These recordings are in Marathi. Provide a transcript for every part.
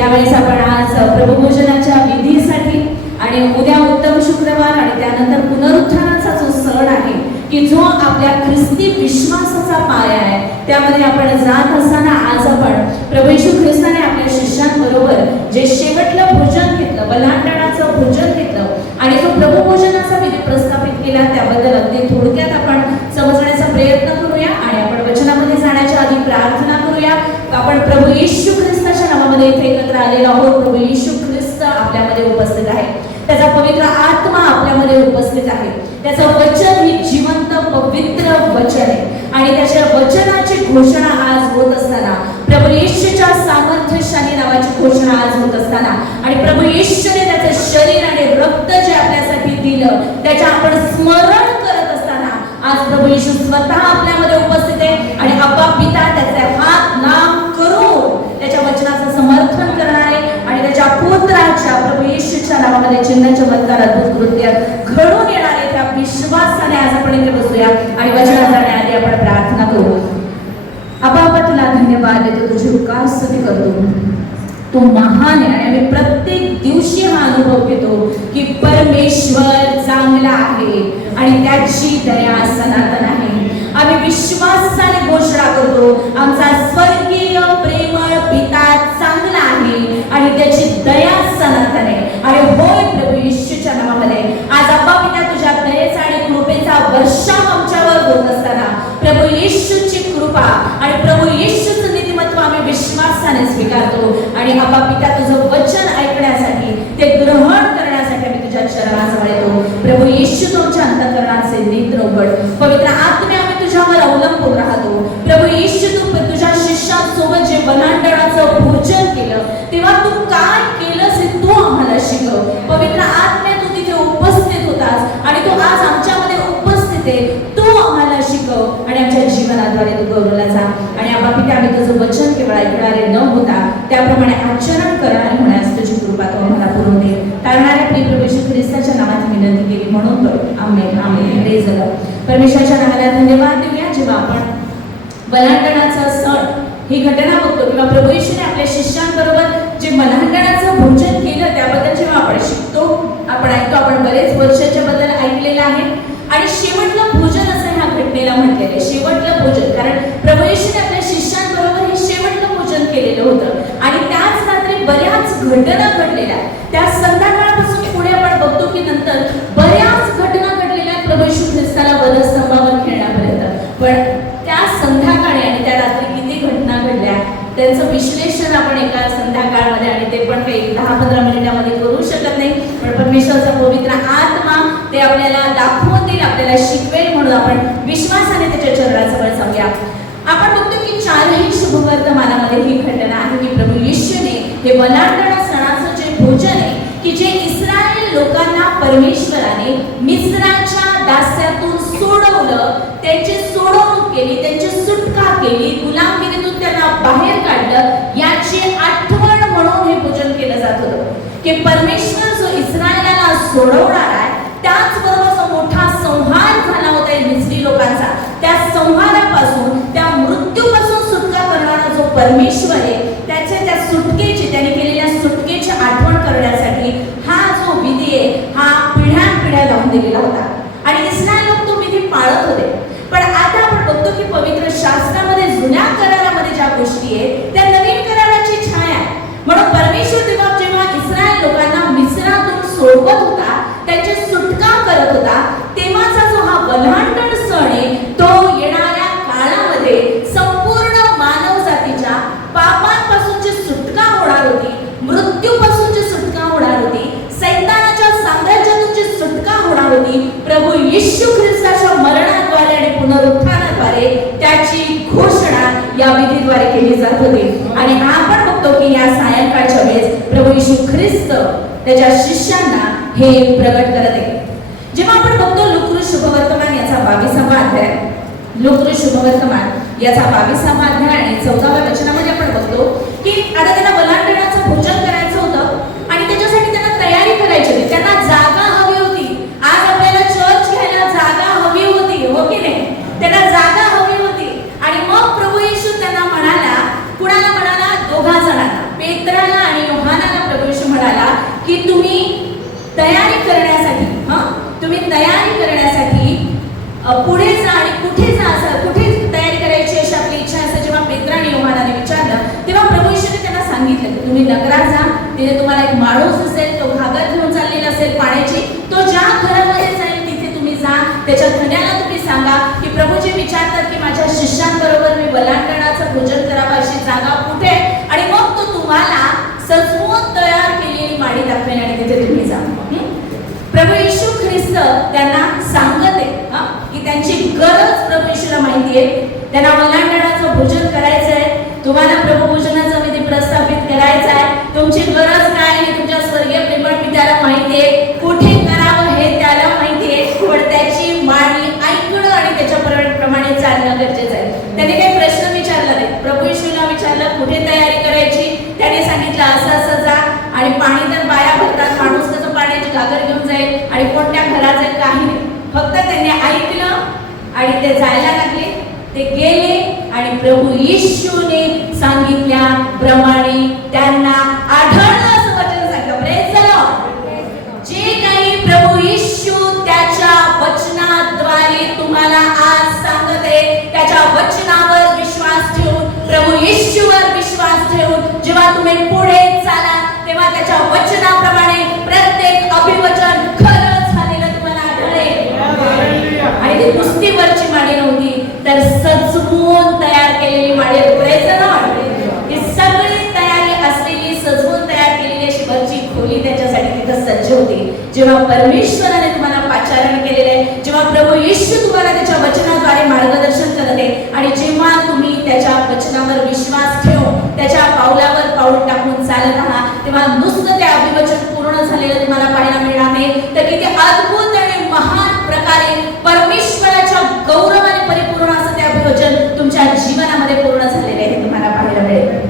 यावेळेस आपण आज प्रभुभोजनाच्या विधीसाठी आणि उद्या उत्तम शुक्रवार आणि त्यानंतर पुनरुत्थानाचा जो सण आहे की जो आपल्या ख्रिस्ती विश्वासाचा पाया आहे, त्यामध्ये आपण जात असताना आज आपण प्रभू येशू ख्रिस्ताने आपल्या शिष्यांबरोबर जे शेवटलं भोजन घेतलं, बलिदानाचं भोजन घेतलं आणि जो प्रभुभोजनाचा विधी प्रस्थापित केला, त्याबद्दल अगदी थोडक्यात आपण समजण्याचा प्रयत्न करूया आणि आपण वचनामध्ये जाण्याच्या आधी प्रार्थना करूया. आपण प्रभू येशू ख्रिस्ताच्या नावामध्ये इथे एकत्र आलेलो आहोत. प्रभू येशू ख्रिस्त आपल्यामध्ये उपस्थित आहे, त्याचा पवित्र आत्मा आपल्यामध्ये उपस्थित आहे, त्याचं वचन ही जिवंत पवित्र वचन आहे आणि त्याच्या वचनाची घोषणा आज होत असताना, प्रभू येशूच्या सामर्थ्यशाली नावाची घोषणा आज होत असताना आणि प्रभू येशूने त्याचं शरीर आणि रक्त जे आपल्यासाठी दिलं त्याचे आपण स्मरण करत असताना आज प्रभू येशू स्वतः आपल्यामध्ये उपस्थित आहे आणि अब्बा पिता त्याचे हात नाम करून त्याच्या वचनाचं समर्थन करणारे आणि त्याच्या पुत्राच्या प्रभू येशूच्या नावामध्ये चिन्ह चमत्कार अद्भुत कृत्य घडून येणारे त्या विश्वासाने आज आपण इथे बसूया आणि वचनात जाण्याआधी आपण प्रार्थना करू. अब्बा तुला धन्यवाद देतो, तुझी उपकार स्तुती करतो, तू महान आहे आणि आम्ही प्रत्येक दिवशी हा अनुभव घेतो की परमेश्वर चांगला आहे आणि त्याची दया सनातन आहे. आम्ही विश्वासाने घोषणा करतो आमचा स्वर्गीय प्रेमळ पिता चांगला आहे आणि त्याची दया सनातन आहे. आणि होय प्रभू येशूच्या नावामध्ये आज अब्बा पिता तुझ्या दयेचा आणि कृपेचा वर्षाव आमच्यावर होत असताना प्रभू येशूची कृपा आणि प्रभू येशूचं नीतिमत्व आम्ही विश्वासाने स्वीकारतो आणि अब्बा पिता तुझं वचन ऐकण्यासाठी, ते ग्रहण करण्यासाठी आम्ही तुझ्या चरणाजवळ येतो. प्रभू येशू तुमच्या अंतःकरणाचे नेत्र उघड, पवित्र आत्मे आम्ही तुझ्यावर अवलंबून राहतो. प्रभू येशू तू तुझ्या शिष्यांसोबत जे बलिदानाचं भोजन केलं तेव्हा तू काय केलंस हे तू आम्हाला शिकव. पवित्र आत्मे तू तिथे उपस्थित होतास आणि तू आज आमच्यामध्ये उपस्थित आहे, तू आम्हाला शिकव आणि आमच्या जीवनाद्वारे तू गौरवला जा. आणि अब्बा पिता आम्ही तुझं वचन केवळ ऐकणारे न होता त्याप्रमाणे आचरण करणारे होण्यास तुझी कृपा तू आम्हाला पुरवून दे. तारणाऱ्या प्रिय प्रभू येशू ख्रिस्ताच्या नावात विनंती केली म्हणून करू, amen amen. Praise the Lord. परमेश्वराच्या नावाला धन्यवाद देऊया. जेव्हा आपण बलिदानाचा सण ही घटना बघतो किंवा प्रभू येशूने आपल्या शिष्यांबरोबर जे बलिदानाचं भोजन केलं त्याबद्दल जेव्हा आपण शिकतो, आपण ऐकतो, आपण बरेच वर्षाच्या बद्दल ऐकलेलं आहे आणि शेवटलं भोजन असं ह्या घटनेला म्हटलेलं आहे. शेवटलं भोजन, कारण प्रभू येशूने आपल्या शिष्यांबरोबर हे शेवटलं भोजन केलेलं होतं आणि त्याच रात्री बऱ्याच घटना घडलेल्या. त्या संध्याकाळपासून पुढे आपण बघतो की नंतर बऱ्याच घटना घडलेल्या प्रभू येशू ख्रिस्ताला वधस्तंभावर खेळण्यापर्यंत. पण त्या संध्याकाळी आणि त्या रात्री किती घटना घडल्या त्यांचं विश्लेषण आपण एका संध्याकाळमध्ये आणि ते पण काही 10-15 मिनिटांमध्ये करू शकत नाही. पण परमेश्वराचा पवित्र आत्मा ते आपल्याला दाखवून देईल, आपल्याला शिकवेल म्हणून आपण विश्वासाने त्याच्या चरणाजवळ जाऊया. आपण बघतो की चारही शुभवर्तमानामध्ये ही घटना आहे की प्रभू येशूने हे बलिदान सणाचं जे भोजन आहे की जे इस्रायल लोकांना परमेश्वराने मिस्राच्या दास्यातून सोडवलं, त्यांची सोडवणूक केली, त्यांची सुटका केली, गुलामगिरीतून त्यांना बाहेर काढलं, याची आठवण म्हणून हे भोजन केलं जात होतं की परमेश्वर जो इस्रायलाला सोडवणार आहे, त्याचबरोबर जो मोठा संहार झाला होता मिस्री लोकांचा, त्या संहारापासून, त्या मृत्यूपासून सुटका करणारा जो परमेश्वर आहे, त्याच्या त्या सुटकेची, त्याने केलेल्या सुटकेची आठवण करण्यासाठी हा जो विधी आहे हा पिढ्यानपिढ्या लावून दिलेला होता आणि इस्रायल लोक तो विधी पाळत होते. पण आता आपण बघतो की पवित्र शास्त्रामध्ये जुन्या करारामध्ये ज्या गोष्टी आहेत त्या नवीन कराराची छाया आहे. म्हणून परमेश्वर जेव्हा इस्रायल लोकांना मिस्रातून सोडवत होता, त्यांची सुटका करत होता, तेव्हाचा जो हा बलिदान सण आहे तो येणाऱ्या काळामध्ये संपूर्ण मानव जातीच्या पापांपासूनची सुटका होणार होती, मृत्यूपासूनची सुटका होणार होती, सैतानाच्या साम्राज्यातूनची सुटका होणार होती. प्रभू येशू ख्रिस्ताच्या मरणाद्वारे आणि पुनरुत्थानाद्वारे त्याची घोषणा या विधीद्वारे केली जात होती. आणि आपण बघतो की या सायंकाळच्या वेळेस प्रभू येशू ख्रिस्त त्याच्या शिष्यांना हे प्रगट करत आहे. जेव्हा आपण बघतो लुक शुभवर्तमान याचा 22वा अध्याय, लुक शुभवर्तमान याचा 22वा अध्याय आणि 14व्या वचनामध्ये आपण बघतो की आता त्यांना बलिदानाचं भोजन करायचं होतं आणि त्याच्यासाठी त्यांना तयारी करायची होती, त्यांना जागा हवी होती. आज आपल्याला चर्च घ्यायला जागा हवी होती, हो की नाही? त्यांना जागा हवी होती आणि मग प्रभू येशू त्यांना म्हणाला, कुणाला म्हणाला? 2 जणांना, पेत्राला आणि की तुम्ही तयारी करण्यासाठी तुम्ही तयारी करण्यासाठी पुढे जा आणि कुठे जा, कुठे तयारी करायची अशी आपली इच्छा असेल. जेव्हा पेत्र आणि योहानाने विचारलं तेव्हा प्रभू येशूने त्यांना सांगितलं की तुम्ही नगरात जा, तिथे तुम्हाला एक माणूस असेल, तो घागर घेऊन चाललेला असेल पाण्याची, तो ज्या घरामध्ये जाईल तिथे तुम्ही जा, त्याच्या धन्याला तुम्ही सांगा की प्रभूजी विचारतात की माझ्या शिष्यांबरोबर मी वलांडणाचं भोजन करावं, अशी जागा कुठे, आणि मग तो तुम्हाला सजवून तयार केलेली माडी दाखवेल आणि तिथे तुम्ही जा. प्रभू येशू ख्रिस्त त्यांना सांगत आहे की त्यांची गरज प्रभू येशूला माहिती आहे. त्यांना वलांडणाचं भोजन करायचं आहे, तुम्हाला प्रभू भोजनाचा विधी प्रस्थापित करायचा आहे. तुमची गरज काय आहे तुमच्या स्वर्गीय प्रेमळ पित्याला माहिती आहे, कुठे करावं हे त्याला माहिती आहे, पण त्याची मागणी ऐकणं आणि त्याच्या प्रमाणे चालणं गरजेचं आहे. त्याने काही प्रश्न विचारला नाही. प्रभू येशूला विचारलं कुठे तयारी करायची, त्याने सांगितलं असं असं जा, आणि पाणी तर बाया भरतात, माणूस त्याचं पाण्याची घागर घेऊन जाईल आणि कोणत्या घरात जाईल काही नाही. फक्त त्यांनी ऐकलं आणि ते जायला लागले. ते गेले आणि प्रभू येशूने सांगितल्याप्रमाणे त्यांना आढळलं असं वचन सांगतं. Praise the Lord. जे काही प्रभू येशू त्याच्या वचनाद्वारे तुम्हाला आज सांगत आहे, त्याच्या वचनावर विश्वास ठेवून, प्रभू येशूवर विश्वास ठेवून जेव्हा तुम्ही पुढे चाला तेव्हा त्याच्या वचनाप्रमाणे प्रत्येक अभिवचन खरं झालेलं तुम्हाला आढळेल. आणि ती नुसती वरची माडी नव्हती, तर सजवून तयार केलेली माडी. Praise the Lord. ही सगळी तयारी असलेली, सजवून तयार केलेली अशी वरची खोली त्याच्यासाठी तिथं सज्ज होती. जेव्हा परमेश्वराने तुम्हाला पाचारण केलेले आहे, जेव्हा प्रभू येशू तुम्हाला त्याच्या वचनाद्वारे मार्गदर्शन करत आहे, आणि जेव्हा तुम्ही त्याच्या वचनावर विश्वास ठेवून त्याच्या पावलावर पाऊल टाकून चालत आहात, तेव्हा नुसतं ते अभिवचन पूर्ण झालेलं तुम्हाला पाहायला मिळणार नाही, तर किती अद्भुत आणि महान प्रकारे परमेश्वराच्या गौरवाने परिपूर्ण असं ते अभिवचन तुमच्या जीवनामध्ये पूर्ण झालेले आहे तुम्हाला पाहायला मिळेल.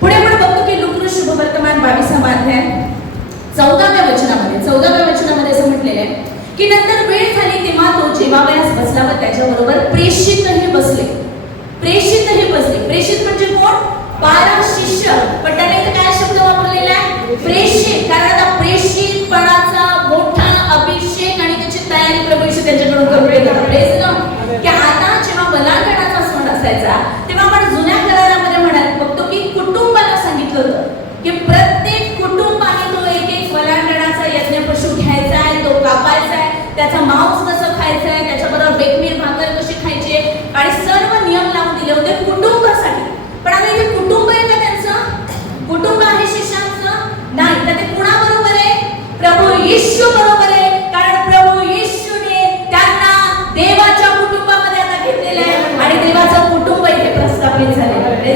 पुढे आपण बघतो की लूका शुभवर्तमान 22 अध्याय 14व्या वचनामध्ये असं म्हटलेलं आहे की नंतर वेळ झाली तेव्हा तो जेवावयास बसला व त्याच्याबरोबर प्रेषितही बसले. प्रेषित म्हणजे कोण? 12 शिष्य. पण त्याने इथे काय शब्द वापरलेला आहे? प्रेषित. कारण आता प्रेषितपणाचा मोठा अभिषेक आणि त्याची तयारी प्रभू येशू त्यांच्याकडून करून घेत होता. Praise the Lord. की आता जेव्हा वलांडणाचा सण असायचा तेव्हा आपण जुन्या करारामध्ये म्हणत बघतो की कुटुंबाला सांगितलं होतं की प्रत्येक कुटुंबाने तो एक वलांडणाचा यज्ञपशु घ्यायचा आहे, तो कापायचा आहे, त्याचा मांस कसं खायचं आहे, त्याच्याबरोबर बेकमीर भाकर कशी खायची आहे, आणि सर्व नियम लावून दिले होते कुटुंबासाठी. पण आता इथे कुटुंब आहे का त्यांचं? कुटुंब आहे शिष्यांचं? नाही. तर ते कुणाबरोबर आहे? प्रभू येशू बरोबर आहे. कारण प्रभू येशूने त्यांना देवाच्या कुटुंबामध्ये आता घेतलेलं आहे आणि देवाचं कुटुंब इथे प्रस्थापित झालेलं आहे.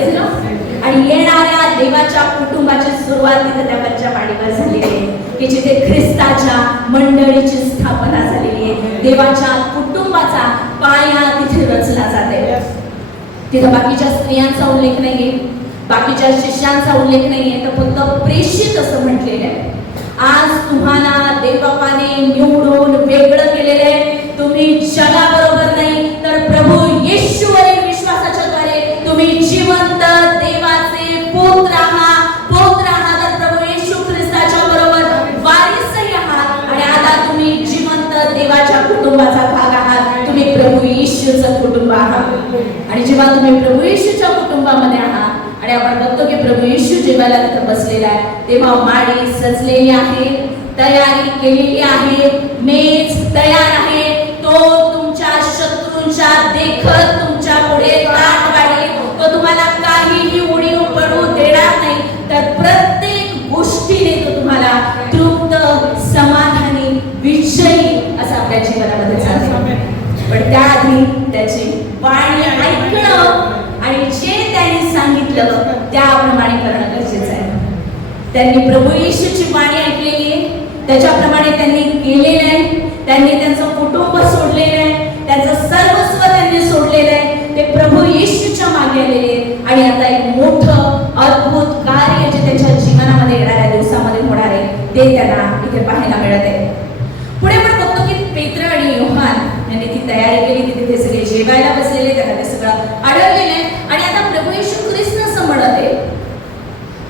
आणि येणाऱ्या देवाच्या कुटुंबाची सुरुवात तिथे त्या वरच्या माडीवर झालेली आहे की जिथे ख्रिस्ताच्या मंडळीची स्थापना झालेली आहे. देवाच्या कुटुंबाचा पाया तिथे रचला जाते. तिथं बाकीच्या स्त्रियांचा उल्लेख नाहीये, बाकीच्या शिष्यांचा उल्लेख नाहीये, तर फक्त प्रेषित असं म्हटलेलं आहे. आज तुम्हाला देवबापाने निवडून वेगळं केलेलं आहे. तुम्ही जगाबरोबर नाही तर प्रभू येशूवरील विश्वासाच्या द्वारे तुम्ही जिवंत देवाचे पुत्र आहात. तर प्रभू येशू ख्रिस्ताच्या बरोबर वारीसही आहात आणि आता तुम्ही जिवंत देवाच्या कुटुंबाचा भाग आहात. तुम्ही प्रभू येशूचं कुटुंब आहात. आणि जेव्हा तुम्ही प्रभू येशूच्या कुटुंबामध्ये आहात आणि आपण बघतो की प्रभू येशू जेवायला तिथे बसलेला आहे, तेव्हा माडी सजलेली आहे, तयारी केलेली आहे, मेज तयार आहे. तो तुमच्या शत्रूंच्या देखत तुमच्या पुढे ताट वाढेल. तो तुम्हाला काहीही उणीव पडू देणार नाही, तर प्रत्येक गोष्टीने तो तुम्हाला तृप्त, समाधानी, विजयी असं आपल्या जीवनामध्ये चालते. पण त्याआधी त्याची वाणी ऐकणं आणि जे त्यांनी सांगितलं त्याप्रमाणे करणं गरजेचं आहे. त्यांनी प्रभू येशूची वाणी ऐकलेली आहे, त्याच्याप्रमाणे त्यांनी केलेलं आहे. त्यांनी त्यांचं कुटुंब सोडलेलं आहे, त्यांचं सर्वस्व त्यांनी सोडलेलं आहे. ते प्रभू येशूच्या मागे आलेले आणि आता एक मोठं अद्भुत कार्य जे त्यांच्या जीवनामध्ये येणाऱ्या दिवसामध्ये होणार आहे ते त्यांना इथे पाहायला मिळत आहे. पुढे आपण बघतो की पेत्र आणि योहान यांनी ती तयारी केली, तिथे ते सगळे जेवायला बसलेले, त्यांना ते सगळं आढळलेलं आहे. आणि आता प्रभू येशू ख्रिस्त असं म्हणत आहे,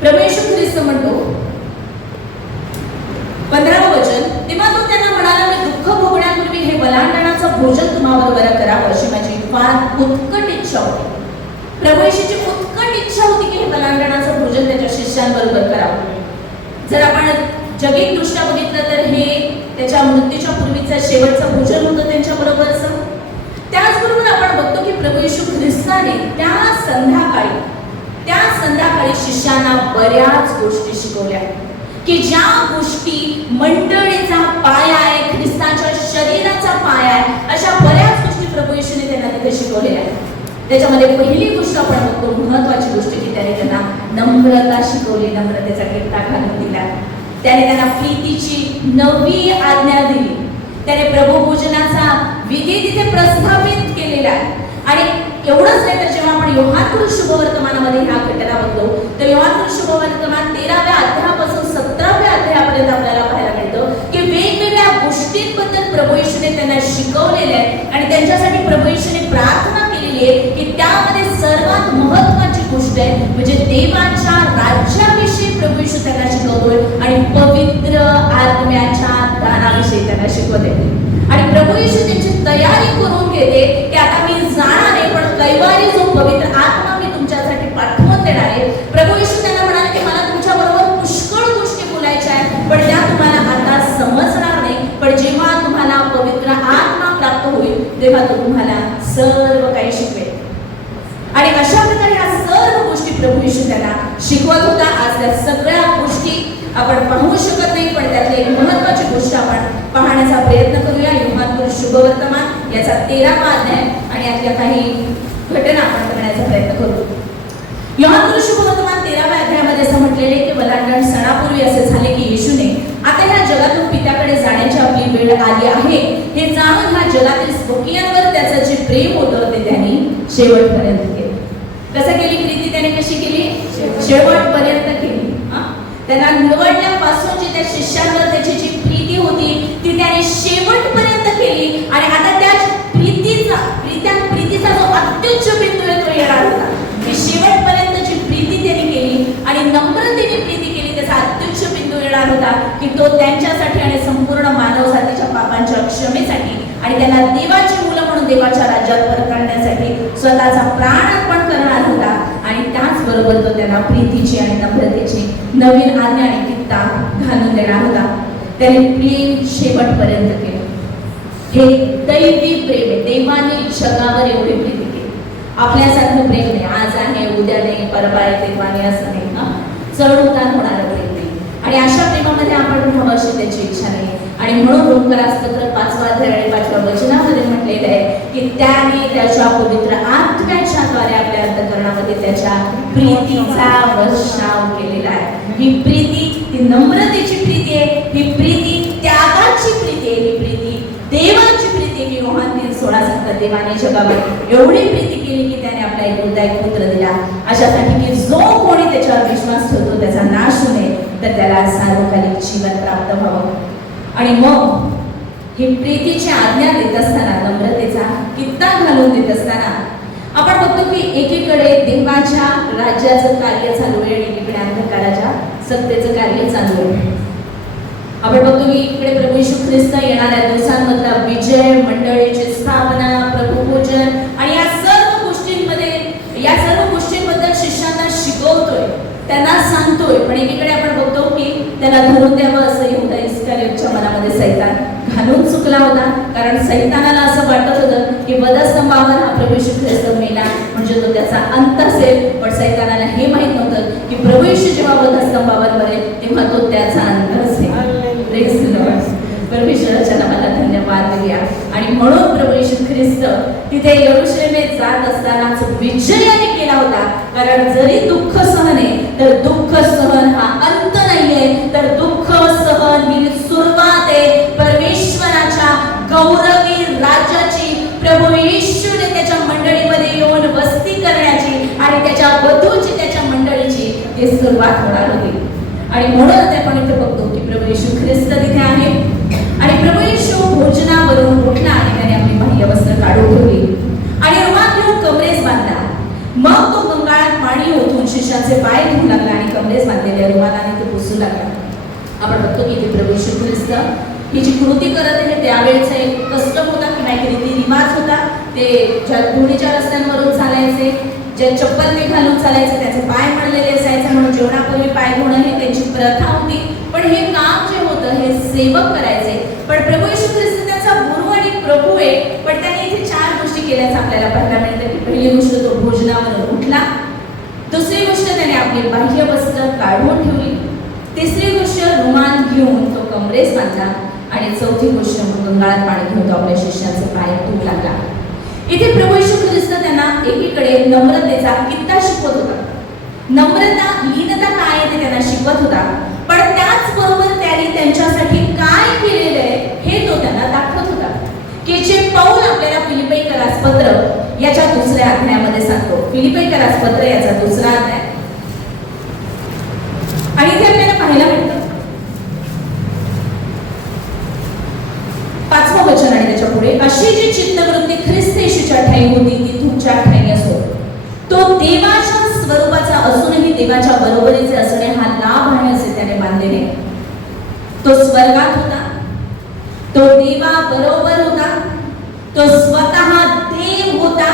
प्रभू येशू ख्रिस्त म्हणतो 15वं वचन, तेव्हा तो त्यांना म्हणाला, मी दुःख भोगण्यापूर्वी हे वलांडणाचं भोजन तुम्हाबरोबर करावं अशी माझी फार उत्कट इच्छा होती. प्रभू येशूची उत्कट इच्छा होती की हे वलांडणाचं भोजन त्याच्या शिष्यांबरोबर करावं. जर आपण जगिक दृष्ट्या बघितलं तर हे त्याच्या मृत्यूच्या पूर्वीचं शेवटचं भोजन होतं त्यांच्या बरोबरचं. त्याचबरोबर आपण बघतो की प्रभू येशू ख्रिस्ताने त्या संध्याकाळी शिष्यांना बऱ्याच गोष्टी शिकवल्या की ज्या गोष्टी मंडळीचा पाया आहे, ख्रिस्ताच्या शरीराचा पाया आहे, अशा बऱ्याच गोष्टी प्रभू येशूने त्यांना तिथे शिकवलेल्या आहेत. त्याच्यामध्ये पहिली गोष्ट आपण बघतो, महत्वाची गोष्ट की त्याने त्यांना नम्रता शिकवली, नम्रतेचा किट्टा घालून दिला. त्याने त्यांना प्रीतीची नवी आज्ञा दिली. त्याने प्रभू भोजनाचा विधी तिथे प्रस्थापित केलेला आहे. आणि एवढंच नाही तर जेव्हा आपण योहान शुभवर्तमानामध्ये ह्या घटना बघतो तर योहान शुभवर्तमान 13व्या अध्यायापासून 17व्या अध्यायापर्यंत आपल्याला पाहायला मिळतं की वेगवेगळ्या गोष्टींबद्दल प्रभू येशूने त्यांना शिकवलेले आहे आणि त्यांच्यासाठी प्रभू येशूने प्रार्थना केलेली आहे की त्यामध्ये सर्वात महत्त्वाची गोष्ट आहे म्हणजे देवाच्या राज्याविषयी प्रभू येशू त्यांना शिकवतोय आणि पवित्र आत्म्याच्या दानाविषयी त्यांना शिकवते. आणि प्रभू येशू त्यांची तयारी करून घेते की आता मी जाणार आहे, पण कैवारी जो पवित्र आत्मा मी तुमच्यासाठी पाठवून देणार आहे. प्रभू येशू त्यांना म्हणाले की मला तुमच्या बरोबर पुष्कळ गोष्टी बोलायच्या आहेत, पण त्या तुम्हाला आता समजणार नाही, पण जेव्हा तुम्हाला पवित्र आत्मा प्राप्त होईल तेव्हा तो तुम्हाला सर्व काही शिकवेल. आणि अशा प्रकारे ह्या सर्व गोष्टी प्रभू येशू त्यांना शिकवत होता. आज त्या सगळ्या गोष्टी आपण पाहू शकत नाही, पण त्यातली एक महत्त्वाची गोष्ट आपण पाहण्याचा प्रयत्न करूया. योहान शुभवर्तमान याचा 13वा अध्याय आणि यातल्या काही घटना आपण करण्याचा प्रयत्न करू. योहान शुभवर्तमान 13व्या अध्यायामध्ये असं म्हटलेले की वलांडण सणापूर्वी असे झाले की येशूने आता ह्या जगातून पित्याकडे जाण्याची आपली वेळ आली आहे हे जाणून ह्या जगातील स्वकीयांवर त्याचं जे प्रेम होतं ते त्यांनी शेवटपर्यंत केले. कसं केली प्रीती त्याने, कशी केली? शेवटपर्यंत केली. त्यांना निवडल्यापासून जी त्या शिष्यांवर त्याची जी प्रीती होती ती त्याने शेवटपर्यंत केली. आणि आता त्या प्रीतीचा जो अत्युच्च बिंदू आहे तो येणार होता की शेवटपर्यंत जी प्रीती त्याने केली आणि नम्रतेने प्रीती केली त्याचा अत्युच्च बिंदू येणार होता की तो त्यांच्यासाठी आणि संपूर्ण मानव जातीच्या पापांच्या क्षमेसाठी आणि त्यांना देवाची मुलं म्हणून देवाच्या राज्यात परतण्यासाठी स्वतःचा प्राण अर्पण करणार होता. आणि त्याचबरोबर तो त्यांना प्रीतीची आणि नम्रतेची नवीन आज्ञा आणि कित्ता घालून देणार होता. त्याने प्रेम शेवटपर्यंत केले. हे दैवी प्रेम आहे. देवाने जगावर एवढी प्रीती केली. आपल्यासारखं प्रेम नाही, आज आहे उद्या नाही परवा आहे तेव्हा असं नाही, चढ उतार होणारं प्रेम नाही. आणि अशा प्रेमामध्ये आपण राहावं अशी त्याची इच्छा नाही. आणि म्हणून रोमकरास्तोत्र 5वा अध्याय आणि 5व्या वचनामध्ये म्हटलेलं आहे की त्याने त्याच्या पवित्र आत्म्याच्या द्वारे आपल्या अंतःकरणामध्ये त्याच्या प्रीतीचा वर्षाव केलेला आहे. ही प्रीती ती नम्रतेची प्रीती आहे, ही प्रीती त्यागाची प्रीती आहे, ही प्रीती देवाची प्रीती आहे. योहान 3:16 सांगतात देवाने जगावर एवढी प्रीती केली की त्याने आपला एक पुत्र दिला अशासाठी की जो कोणी त्याच्यावर विश्वास ठेवतो त्याचा नाश होऊ नये तर त्याला सार्वकालिक जीवन प्राप्त व्हावं. आणि मग ही प्रीतीची आज्ञा देत असताना, नम्रतेचा कित्ता घालून देत असताना आपण बघतो की एकीकडे देवाच्या राज्याचं कार्य चालू आहे आणि एकीकडे अंधकाराच्या सत्तेचं कार्य चालू आहे. आपण बघतो की इकडे प्रभू येशू ख्रिस्त येणाऱ्या दिवसांमधला विजय, मंडळीची स्थापना, प्रभू भोजन आणि या सर्व गोष्टींबद्दल शिष्यांना शिकवतोय, त्यांना सांगतोय. पण एकीकडे आपण बघतो की त्याला धरून द्यावं असं यहूदा इस्करियोतच्या मनामध्ये सैतान घालून चुकला होता. कारण सैतानाला असं वाटत होतं की वधस्तंभावर हा प्रभू येशू ख्रिस्त मेला म्हणजे तो त्याचा अंत असेल. पण सैतानाला हे माहित नव्हतं की प्रभू येशू जेव्हा वधस्तंभावर मरेल तेव्हा तो त्याचा अंत असेल. परमेश्वराच्या नावाला धन्यवाद देऊया. आणि म्हणून प्रभू येशू ख्रिस्त तिथे यरूशलेमेत जात असतानाच विजयाने केला होता. कारण जरी दुःख सहन आहे तर दुःख सहन हा अंत नाहीये, तर दुःख सहन ही सुरुवात आहे परमेश्वराच्या गौरवी राज्याची. प्रभू येशूने त्याच्या मंडळीमध्ये येऊन वस्ती करण्याची आणि त्याच्या वधूची, त्याच्या मंडळीची ही सुरुवात होणार होती. आणि म्हणून आपण इथे बघतो की प्रभू येशू ख्रिस्त तिथे आहे आणि प्रभू येशू भोजनावरून उठला आणि त्याने आपली बाह्य वस्त्र काढून ठेवली आणि रुमाल घेऊन कमरेस बांधला. मग तो गंगाळात पाणी ओतून शिष्याचे पाय धुवू लागला आणि कमरेस बांधलेल्या रुमालाने तो पुसू लागला. आपण बघतो की इथे प्रभू येशू ख्रिस्त ही जी कृती करत आहे त्यावेळेचा एक कस्टम होता किंवा एक रीतिरिवाज होता. ते ज्या धुळीच्या रस्त्यांवरून चालायचे, जे चप्पल ते घालून चालायचे, त्याचे पाय पडलेले असायचे म्हणून जेवणापूर्वी पाय धुणं हे त्यांची प्रथा होती. पण हे काम जे होतं हे सेवक करायचे. पण प्रभू येशू ख्रिस्त त्याचा गुरु आणि प्रभू आहे. पण त्याने इथे 4 गोष्टी केल्याचं आपल्याला पाहायला मिळतं की पहिली गोष्ट तो भोजनावर उठला, दुसरी गोष्ट त्याने आपली बाह्य वस्त्र काढून ठेवली, तिसरी गोष्ट रुमाल घेऊन तो कमरेस बांधला आणि चौथी गोष्ट गंगाळात पाणी घेऊन तो आपल्या शिष्यांचे पाय धुवू लागला. इथे प्रभू येशू ख्रिस्त त्यांना एकीकडे नम्रतेचा कित्ता शिकवत होता. नम्रता, लीनता काय आहे ते त्यांना शिकवत होता. पण त्याचबरोबर त्याने त्यांच्यासाठी काय केलेलं आहे हे तो त्यांना दाखवत होता. की जे पौल आपल्याला फिलिप्पीकरास पत्र याच्या 2ऱ्या अध्यायामध्ये सांगतो. फिलिप्पीकरास पत्र याचा 2रा अध्याय आणि इथे आपल्याला पाहायला मिळतं 5वं वचन आणि त्याच्या पुढे, अशी जी चित्तवृत्ती ख्रिस्त येशूच्या ठायी होती ती तुमच्या ठायी असो. तो देवाच्या स्वरूपाचा असूनही देवाच्या बरोबरीचे असणे हा लाभ आहे असे त्याने मानलेले. तो स्वर्गात होता, तो देवा बरोबर होता, तो स्वतः देव होता.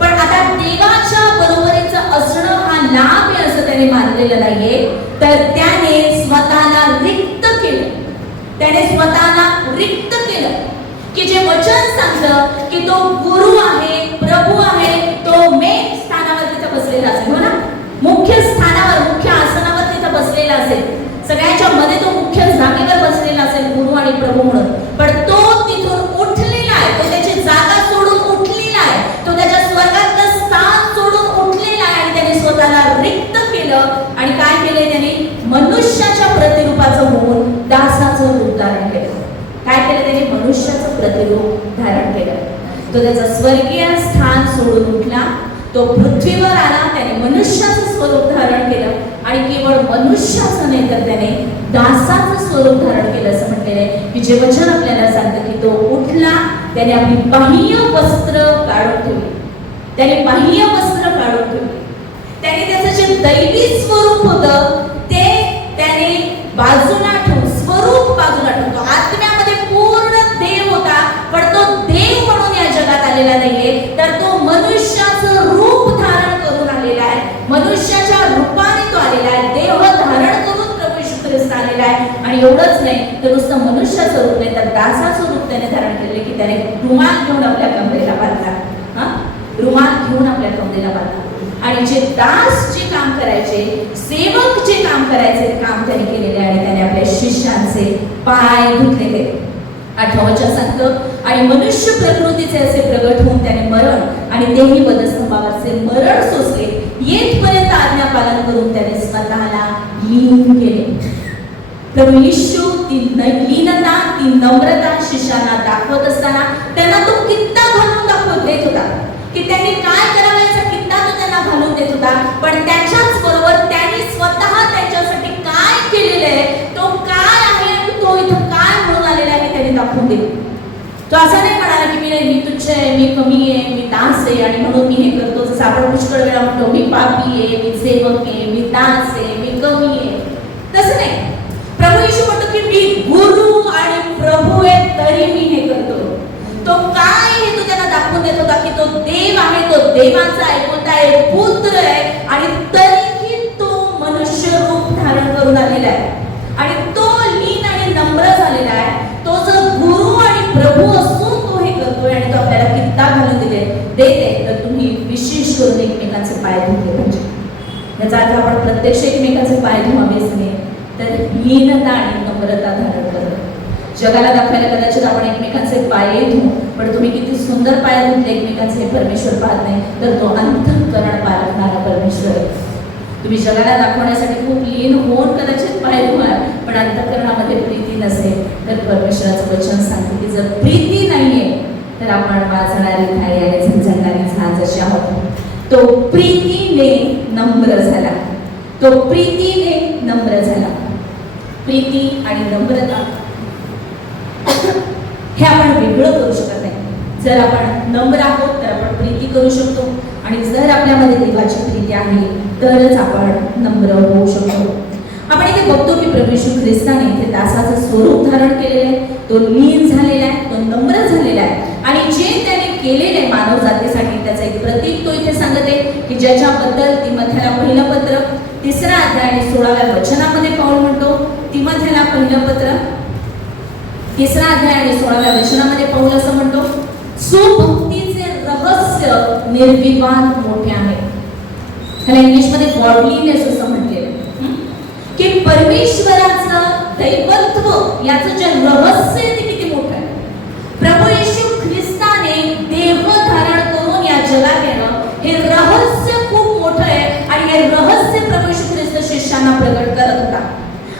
पण आता देवाच्या बरोबरीचं असणं हा लाभ आहे असं त्याने मानलेलं नाहीये. तर त्याने स्वतःला रिक्त केलं. त्याने स्वतःला रिक्त केलं की जे वचन सांगतं की तो गुरु आहे, प्रभू आहे, तो मेन स्थानावर तिथं बसलेला असेल, हो ना, मुख्य स्थानावर, मुख्य आसनावर तिथं बसलेला असेल, सगळ्यांच्या मध्ये तो मुख्य जागेवर बसलेला असेल गुरु आणि प्रभू म्हणून. पण तो तिथून उठलेला आहे, तो त्याची जागा सोडून उठलेला आहे, तो त्याच्या स्वर्गातलं स्थान सोडून उठलेला आहे आणि त्याने स्वतःला रिक्त केलं. आणि काय केले त्याने? मनुष्याच्या प्रतिरूपाचं होऊन दासाचं रूप धारण केलं. काय केलं त्याने? मनुष्याचं प्रतिरूप धारण केलं. तो त्याचा स्वर्गीय स्थान सोडून उठला, तो पृथ्वीवर आला, त्याने मनुष्याचं स्वरूप धारण केलं आणि केवळ मनुष्याचं नाही तर त्याने दासाचं स्वरूप धारण केलं असं म्हटलेलं आहे. की जे वचन आपल्याला सांगतं की तो उठला, त्याने आपली बाह्य वस्त्र काढून ठेवली, त्याने बाह्य वस्त्र काढून ठेवली, त्याने त्याचं जे दैवी स्वरूप होतं ते त्याने बाजूला ठेवून, स्वरूप बाजूला ठेवतो. आत्म्यामध्ये पूर्ण देव होता, पण तो देव म्हणून या जगात आलेला नाहीये, तर तो मनुष्याचं रूप धारण करून आलेला आहे. मनुष्याच्या रूपाने तो आलेला आहे, देह धारण करून प्रभू येशू ख्रिस्त आलेला आहे. आणि एवढंच नाही तर नुसतं मनुष्याचं रूप नाही तर दासाचं रूप त्याने धारण केले की त्याने रुमाल घेऊन आपल्या कमरेला बांधला. रुमाल घेऊन आपल्या कमरेला बांधला. आणि जे दास जे काम करायचे, सेवक जे काम करायचे ते काम त्याने केलेले आणि त्याने आपल्या शिष्यांचे पाय धुतलेले. 8वं वचन सांगतं, आणि मनुष्य प्रकृतीचे असे प्रगट होऊन त्याने मरण आणि तेही वधस्तंभावरचे मरण सोसले, येथपर्यंत आज्ञा पालन करून त्याने स्वतःला लीन केले. प्रभू येशू ती लीनता, ती नम्रता शिष्यांना दाखवत असताना त्यांना तो कित्ता घालून दाखवत देत होता की त्यांनी काय करावं याचा कित्ता तो त्यांना घालून देत होता. पण त्याच्याच बरोबर त्यांनी स्वतः त्यांच्यासाठी काय केलेलं आहे, तो काय आहे आणि तो इथं काय म्हणून आलेला आहे त्याने दाखवून दिले. तो असं नाही म्हणाला की मी तुच्छ आहे, मी कमी आहे, मी दास आहे आणि म्हणून मी हे करतो. जसं आपण पुष्कळ वेळा म्हणतो मी पापी आहे, मी सेवक आहे, मी दास आहे, मी कमी आहे. तसं नाही. प्रभू येशू म्हणतो की मी गुरु आणि प्रभू आहे तरी मी हे करतो. तो काय हे तो त्यांना दाखवून देत होता की तो देव आहे, तो देवाचा ऐकवता आहे, पुत्र आहे आणि तरीही तो मनुष्य रूप धारण करून आलेला आहे. आणि तो लीन आणि नम्र झालेला आहे. तो जर गुरु आणि प्रभू असून तो हे करतोय आणि तो आपल्याला कित्ता घालून देते तर तुम्ही विशेष करून एकमेकांचे पाय धुतले पाहिजे. याचा अर्थ आपण प्रत्यक्ष एकमेकांचे पाय धुवावेच नाही तर लीनता आणि नम्रता धारण करतो. जगाला दाखवायला कदाचित आपण एकमेकांचे पाय धुवू, पण तुम्ही किती सुंदर पाय धुतले एकमेकांचे हे परमेश्वर पाहत नाही तर तो अंतःकरण पारखणारा परमेश्वर आहे. तुम्ही जगाला दाखवण्यासाठी खूप लीन होऊन कदाचित पाय धुवाल, पण अंतःकरणामध्ये प्रीती नसेल तर परमेश्वराचं वचन सांगते की जर प्रीती नाहीये तर आपण वाजणारी थाळी आणि झणझणणारी झाज अशी आहोत. तो प्रीतीने नम्र झाला, तो प्रीतीने नम्र झाला. प्रीती आणि नम्रता हे आपण वेगळं करू शकत नाही. जर आपण नम्र आहोत तर आपण प्रीती करू शकतो आणि जर आपल्यामध्ये देवाची प्रीती आहे तरच आपण नम्र होऊ शकतो. आपण इथे बघतो की प्रभू येशू ख्रिस्ताने इथे दासाचं स्वरूप धारण केलेलं आहे, तो लीन झालेला आहे, तो नम्र झालेला आहे आणि जे त्याने केलेले आहे मानव जातीसाठी त्याचं एक प्रतीक तो इथे सांगत आहे की ज्याच्याबद्दल तिमोथेला पहिलं पत्र 3 अध्याय आणि 16व्या वचनामध्ये पाऊल म्हणतो. तिमोथेला पहिलं पत्र 3 अध्याय आणि 16व्या वचनामध्ये पाऊल असं म्हणतो, सुभक्तीचे रहस्य निर्विवाद मोठे आहे. त्याला इंग्लिशमध्ये गॉडलीनेस असं म्हटलेलं की परमेश्वराचं दैवत्व याचं जे रहस्य आहे ते किती मोठं आहे. प्रभू येशू ख्रिस्ताने देह धारण करून या जगात येणं हे रहस्य खूप मोठं आहे आणि हे रहस्य प्रभू येशू ख्रिस्त शिष्यांना प्रगट करत होता.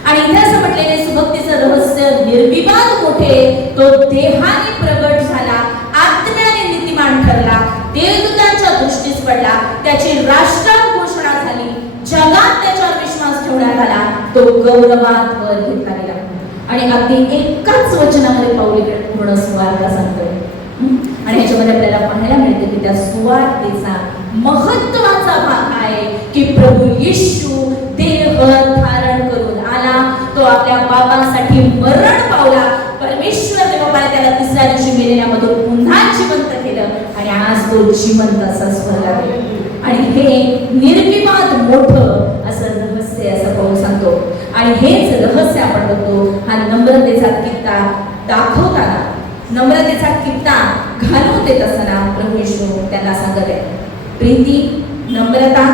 आणि इथे असं म्हटलेले सुभक्तीचं रहस्य निर्विवाद मोठे, तो देहाने प्रगट झाला, आत्म्याने नीतिमान ठरला, देवदूतांच्या दृष्टीस पडला, त्याची राष्ट्रात घोषणा झाली, जगात त्याच्यावर विश्वास ठेवण्यात आला, तो गौरवात वर घेतला गेला. आणि अगदी एकाच वचनामध्ये पाऊल पूर्ण सुवार्ता सांगतोय आणि याच्यामध्ये आपल्याला पाहायला मिळते की त्या सुवार्तेचा महत्त्वाचा भाग आहे की प्रभू येशू देह धारण करून आला, तो आपल्या बाबांसाठी मरण पावला, परमेश्वर देवाने त्याला 3ऱ्या दिवशी मेलेल्यामधून पुन्हा जिवंत केलं आणि आज तो जिवंत असा स्वर्गात गेला. आणि हे निर्विवाद मोठं असं रहस्य असं पाऊल सांगतो. आणि हेच रहस्य आपण बघतो हा नम्रतेचा कित्ता दाखवताना, नम्रतेचा कित्ता घालून देत असताना प्रभू येशू त्यांना सांगत आहे प्रीती, नम्रता,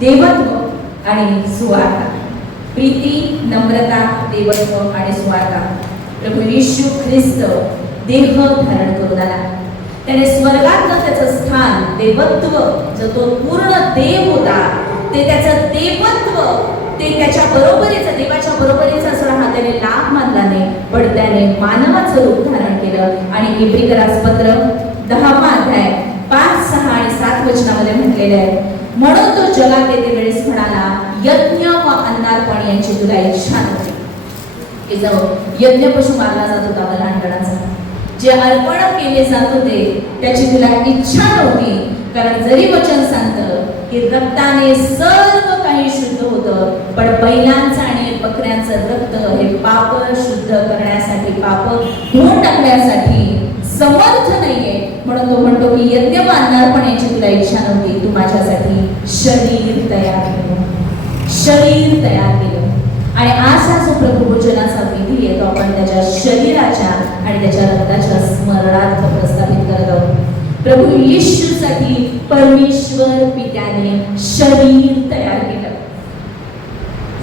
देवत्व आणि सुवार्ता. प्रीती, नम्रता, देवत्व आणि सुवार्ता. प्रभू येशू ख्रिस्त देह धारण करून आला. त्याने स्वर्गातलं त्याचं स्थान, देवत्व, जो तो पूर्ण देव होता, ते त्याचं देवत्व, ते त्याच्या बरोबरीचं, देवाच्या बरोबरीचं असं हा त्याने लाभ मानला नाही, पण त्याने मानवाचं रूप धारण केलं. आणि इब्रिकरास पत्र 10वा अध्याय 5, 6 आणि 7 वचनामध्ये म्हटलेले आहे, म्हणून तो जगात येते वेळेस म्हणाला, यज्ञ व अन्नार्पण यांची तुला इच्छा नव्हती. की जो यज्ञ पशु मारला जात होता लहानपणाचा, जे अर्पण केले जात होते त्याची तुला इच्छा नव्हती, कारण जरी वचन सांगतं की रक्ताने सर्व काही शुद्ध होतं, पण बैलांचं आणि बकऱ्यांचं रक्त हे पाप शुद्ध करण्यासाठी, पाप धुवून टाकण्यासाठी समर्थ नाहीये. म्हणून तो म्हणतो की यज्ञ व अन्नार्पण याची तुला इच्छा नव्हती, तू माझ्यासाठी शरीर तयार केलं, शरीर तयार केलं. आणि असा जो प्रभुभोजनाचा विधी आहे तो आपण त्याच्या शरीराच्या आणि त्याच्या रक्ताच्या स्मरणार्थ प्रस्थापित करत आहोत. प्रभू येशूसाठी परमेश्वर पित्याने शरीर तयार केलं.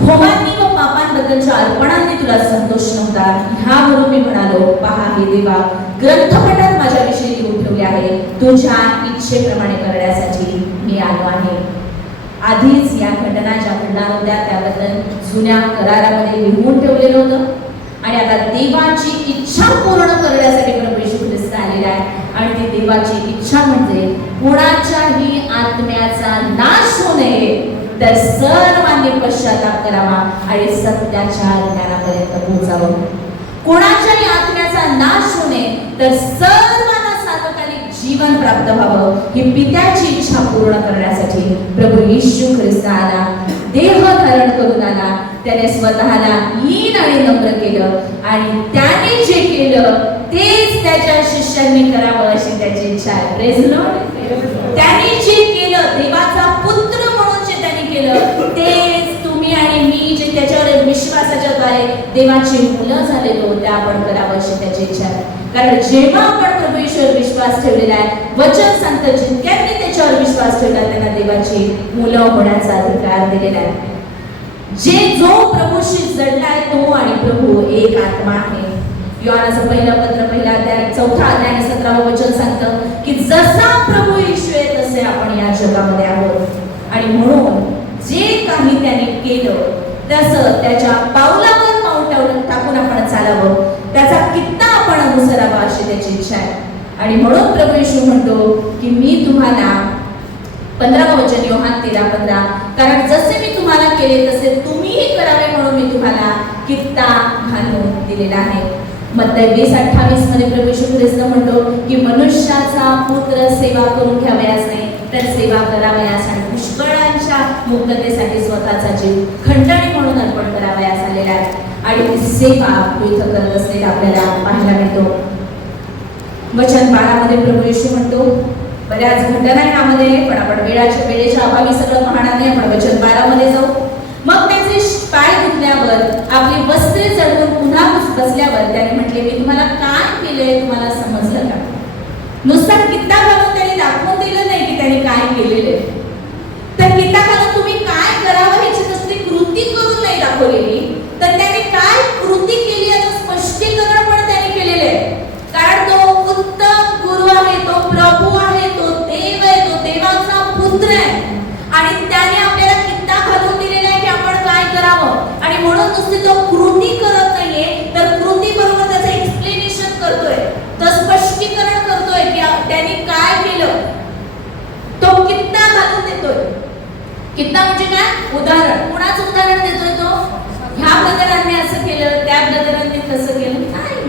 होमांनी व पापांबद्दलच्या अर्पणांनी तुला संतोष नव्हता, ह्यावरून मी म्हणालो, पहा हे देवा, ग्रंथपटात माझ्याविषयी लिहून ठेवले आहे, तुझ्या इच्छेप्रमाणे करण्यासाठी मी आलो आहे. आधीच या घटना ज्या घडणार होत्या त्याबद्दल जुन्या करारामध्ये लिहून ठेवलेलं होतं आणि आता देवाची इच्छा पूर्ण करण्यासाठी प्रभू येशू ख्रिस्त आलेला आहे. आणि ती देवाची इच्छा म्हणजे कोणाच्याही आत्म्याचा नाश होऊ नये, तर सर्वांनी पश्चाताप करावा आणि सत्याच्या ज्ञानापर्यंत पोहोचावं. कोणाच्याही आत्म्याचा नाश होऊ नये, तर सर्वांना सार्वकालिक जीवन प्राप्त व्हावं, ही पित्याची इच्छा पूर्ण करण्यासाठी प्रभू येशू ख्रिस्त आला, देह धारण करून आला. त्याने स्वतःला लीन आणि नम्र केलं आणि त्याने जे केलं तेच त्याच्या शिष्यांनी करावं अशी त्याची इच्छा आहे. Praise Lord. त्याने जे केलं, देवाचा पुत्र म्हणून जे त्याने केलं, तेच तुम्ही आणि मी जे त्याच्यावर विश्वासाच्या द्वारे देवाची मुलं झालेलो त्या आपण करावं अशी त्याची इच्छा आहे. कारण जेव्हा आपण प्रभू येशूवर विश्वास ठेवलेला आहे, वचन सांगतं जितक्यांनी त्याच्यावर विश्वास ठेवला त्यांना देवाची मुलं होण्याचा अधिकार दिलेला आहे. जो प्रभूशी जडलाय तो आणि प्रभू एक आत्मा आहे. योहानाचं पहिलं पत्र 1 अध्याय 4 अध्याय 17 वचन सांगतं की जसा प्रभू येशू आहे तसे आपण या जगामध्ये आहोत. आणि म्हणून जे काही त्याने केलं तसं त्याच्या पावलावर पाऊल टाकून आपण चालावं, त्याचा कित्ता आपण अनुसरावा अशी त्याची इच्छा आहे. आणि म्हणून प्रभू येशू म्हणतो की मी तुम्हाला 15वं वचन योहान 13:15, कारण जसे मी तुम्हाला केले तसे तुम्हीही करावे म्हणून मी तुम्हाला कित्ता घालून दिलेला आहे. मत्ती 20:28 मध्ये प्रभू येशू ख्रिस्त म्हणतो की मनुष्याचा पुत्र सेवा करून घ्यावयास नाही तर सेवा करावयास आणि पुष्कळांच्या पापाच्या मुक्ततेसाठी स्वतःचा जीव खंडणी म्हणून अर्पण करावयास आलेला आहे. आणि ती सेवा इथं करत असलेला आपल्याला पाहायला मिळतो. वचन 12 मध्ये प्रभू येशू म्हणतो, बऱ्याच घटना यामध्ये, पण आपण वेळेच्या अभावी सगळं पाहणार नाही. आपण वचन 12 मध्ये जाऊ. मग त्याचे पाय धुतल्यावर आपली वस्त्रे चढवून पुन्हा बसल्यावर त्याने म्हटले, मी तुम्हाला काय केलंय तुम्हाला समजलं का? नुसता कित्ता घालून त्याने दाखवून दिलं नाही की त्याने काय केलेले, तर कित्ता घालून तुम्ही काय करावं ह्याची नुसती कृती करून नाही दाखवलेली, तर त्याने काय कृती केली याचं स्पष्टीकरण पण त्याने केलेलं आहे. कारण तो उत्तम गुरु आहे, तो प्रभू आहे, तो देव आहे, तो देवाचा पुत्र आहे. आणि त्याने आपल्याला कित्ता घालून दिलेला आहे की आपण काय करावं. आणि म्हणून नुसती तो कृती करत नाहीये, तर कृती बरोबर त्याचं एक्सप्लेनेशन करतोय, तर स्पष्टीकरण करतोय की त्याने काय केलं. तो कित्ता घालून देतोय. कित्ता म्हणजे काय? उदाहरण. कुणाचं उदाहरण देतोय तो? ह्या ब्रदरांनी असं केलं, त्या ब्रदरांनी तसं केलं नाही.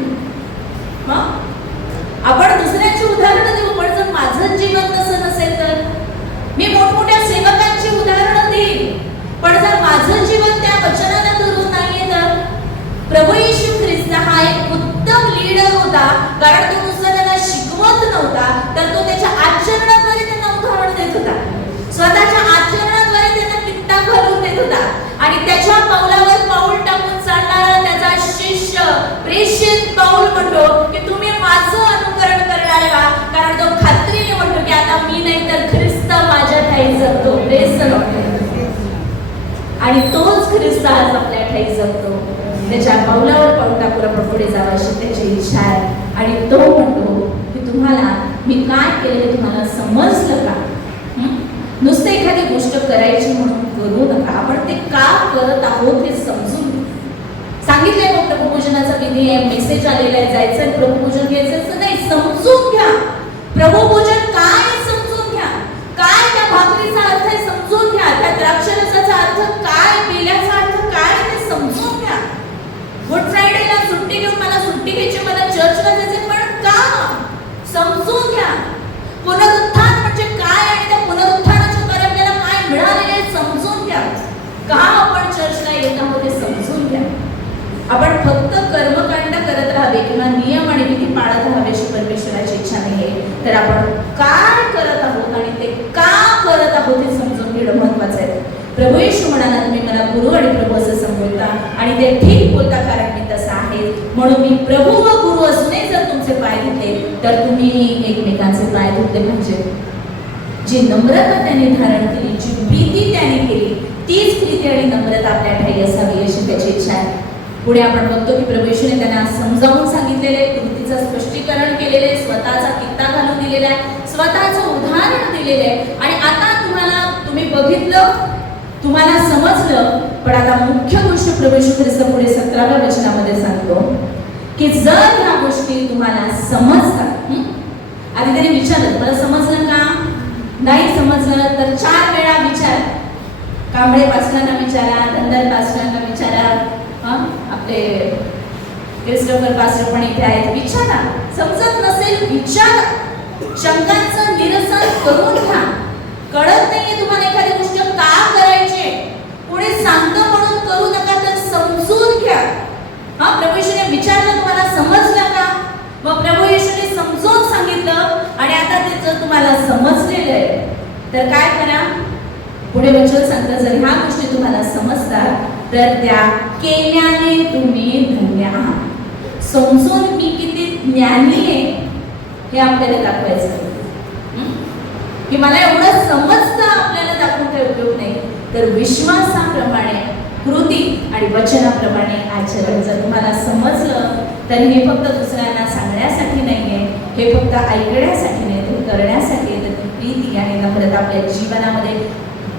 आपण दुसऱ्याची उदाहरणं देऊ, पण जर माझं जीवन तसं नसेल तर मी मोठमोठ्या सेवकांची उदाहरणं देईन, पण जर माझं जीवन त्या वचनाला धरून नाहीये तर. प्रभू येशू ख्रिस्त हा एक उत्तम लीडर होता, कारण तो नुसतं त्यांना शिकवत नव्हता, तर तो त्याच्या आचरणाद्वारे त्यांना उदाहरण देत होता. स्वतःच्या आचरणाद्वारे त्यांना कित्ता घालून देत होता. आणि त्याच्या पावलावर पाऊल टाकून चालणारा त्याचा शिष्य प्रेषित पाऊल म्हणतो की तुम्ही माझं अनुकरण करणार का? कारण तो खात्रीने म्हणतो की आता मी नाही तर ख्रिस्त माझ्या ठाई जगतो. Praise the Lord. आणि तोच ख्रिस्त आज आपल्या ठाई जगतो. त्याच्या पावलावर पाऊल टाकून आपण पुढे जावं अशी त्याची इच्छा आहे. आणि तो म्हणतो की तुम्हाला मी काय केलं हे तुम्हाला समजलं का? नुसतं एखादी गोष्ट करायची म्हणून करू नका, आपण ते का करत आहोत हे समजून सांगितलंय. मग प्रभूपूजनाचा विधी आहे, मेसेज आलेला आहे, जायचं प्रभूपूजन घ्यायचं नाही, समजून घ्या. प्रभूपूजन काय समजून घ्या. काय त्या भाकरीचा अर्थ आहे समजून घ्या. त्या द्राक्षरसाचा अर्थ काय, बेल्याचा अर्थ काय ते समजून घ्या. गुड फ्रायडेला सुट्टी घेऊन मला सुट्टी घ्यायची, मला चर्चला जायचं, पण का समजून घ्या. पुनरुत्थान म्हणजे काय आणि त्या पुनरुत्थानाच्या द्वारे आपल्याला काय मिळालेले आहे समजून घ्या. का आपण चर्चला येत आहोत हे समजून घ्या. आपण फक्त कर्मकांड करत राहावे किंवा नियम आणि विधी पाळत राहावे अशी परमेश्वराची इच्छा नाहीये, तर आपण काय करत आहोत आणि ते का करत आहोत हे समजून घेणं महत्वाचं आहे. प्रभू येशू म्हणाला, तुम्ही मला गुरु आणि प्रभू असं संबोधता आणि ते ठीक बोलता, कारण मी तसं आहे. म्हणून मी प्रभू व गुरु असूनही जर तुमचे पाय धुतले तर तुम्ही एकमेकांचे पाय धुतले पाहिजे. जी नम्रता त्याने धारण केली, जी प्रीती त्याने केली, तीच प्रीती आणि नम्रता आपल्या ठाई असावी अशी त्याची इच्छा आहे. पुढे आपण बघतो की प्रभू येशूने त्यांना समजावून सांगितलेले, कृतीचं स्पष्टीकरण केलेले, स्वतःचा कित्ता घालून दिलेला आहे, स्वतःचं उदाहरण दिलेले आहे. आणि आता तुम्ही बघितलं, तुम्हाला समजलं. पण आता मुख्य गोष्ट प्रभू येशू ख्रिस्त पुढे 17व्या वचनामध्ये सांगतो की जर ह्या गोष्टी तुम्हाला समजतात. आधी त्याने विचारलं, मला समजलं का? नाही समजलं तर 4 वेळा विचार. कांबळे पासरांना विचारा, धनगर पासरांना विचारा, आपले क्रिस्टोफर पास्टर पण इथे आहेत, विचारा. समजत नसेल विचारा. शंकांचं निरसन करून घ्या. कळत नाहीये तुम्हाला एखादी गोष्ट का करायची, पुढे सांगतो म्हणून करू नका, तर समजून घ्या. प्रभू येशूने विचारलं, तुम्हाला समजलं का? मग प्रभू येशूने समजून सांगितलं आणि आता ते जर तुम्हाला समजलेलं आहे तर काय करा. पुढे वचन सांगतं, जर ह्या गोष्टी तुम्हाला समजतात तर त्या केल्याने तुम्ही धन्य आहात. समजून मी किती ज्ञानी आहे हे आपल्याला दाखवायचं की मला एवढं समजतं आपल्याला दाखवून काही उपयोग नाही, तर विश्वासाप्रमाणे, कृती आणि वचनाप्रमाणे आचरण. जर तुम्हाला समजलं तर हे फक्त दुसऱ्यांना सांगण्यासाठी नाहीये, हे फक्त ऐकण्यासाठी नाही, ते करण्यासाठी. तर ती प्रीती आणि नम्रता आपल्या जीवनामध्ये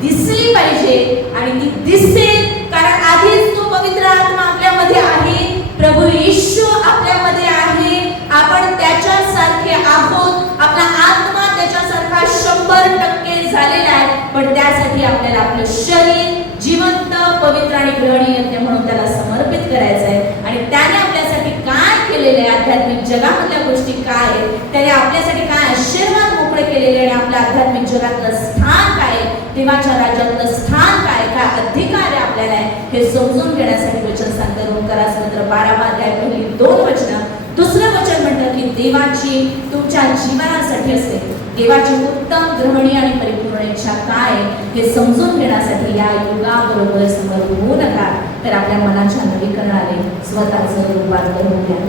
दिसली पाहिजे आणि ती दिसेल, कारण आधीच तो पवित्र आत्मा आपल्यामध्ये आहे, प्रभू येशू आपल्यामध्ये आहे, आपण त्याच्यासारखे आहोत. आपला आत्मा त्याच्यासारखा 100% झालेला आहे. पण त्यासाठी आपल्याला आपलं शरीर जिवंत, पवित्र आणि ग्रहणीय म्हणून त्याला समर्पित करायचं आहे. आणि त्याने आपल्यासाठी काय केलेले आहे, आध्यात्मिक जगामधल्या गोष्टी काय आहेत, त्याने आपल्यासाठी काय आशीर्वाद मोकळे केलेले आणि आपल्या आध्यात्मिक जगातलं स्थान काय, देवाच्या राज्यातलं स्थान काय, काय अधिकार आहे आपल्याला हे समजून घेण्यासाठी वचन सांगतं. रोमकरासपत्र 12 अध्याय पहिली 2 वचनं. दुसरं वचन म्हणतं की देवाची तुमच्या जीवनासाठी असते, देवाची उत्तम, ग्रहणी आणि परिपूर्ण इच्छा काय हे समजून घेण्यासाठी या युगाबरोबर समोर होऊ नका, तर आपल्या मनाच्या नवीकरणाने स्वतःचं रूपांतर होऊ द्या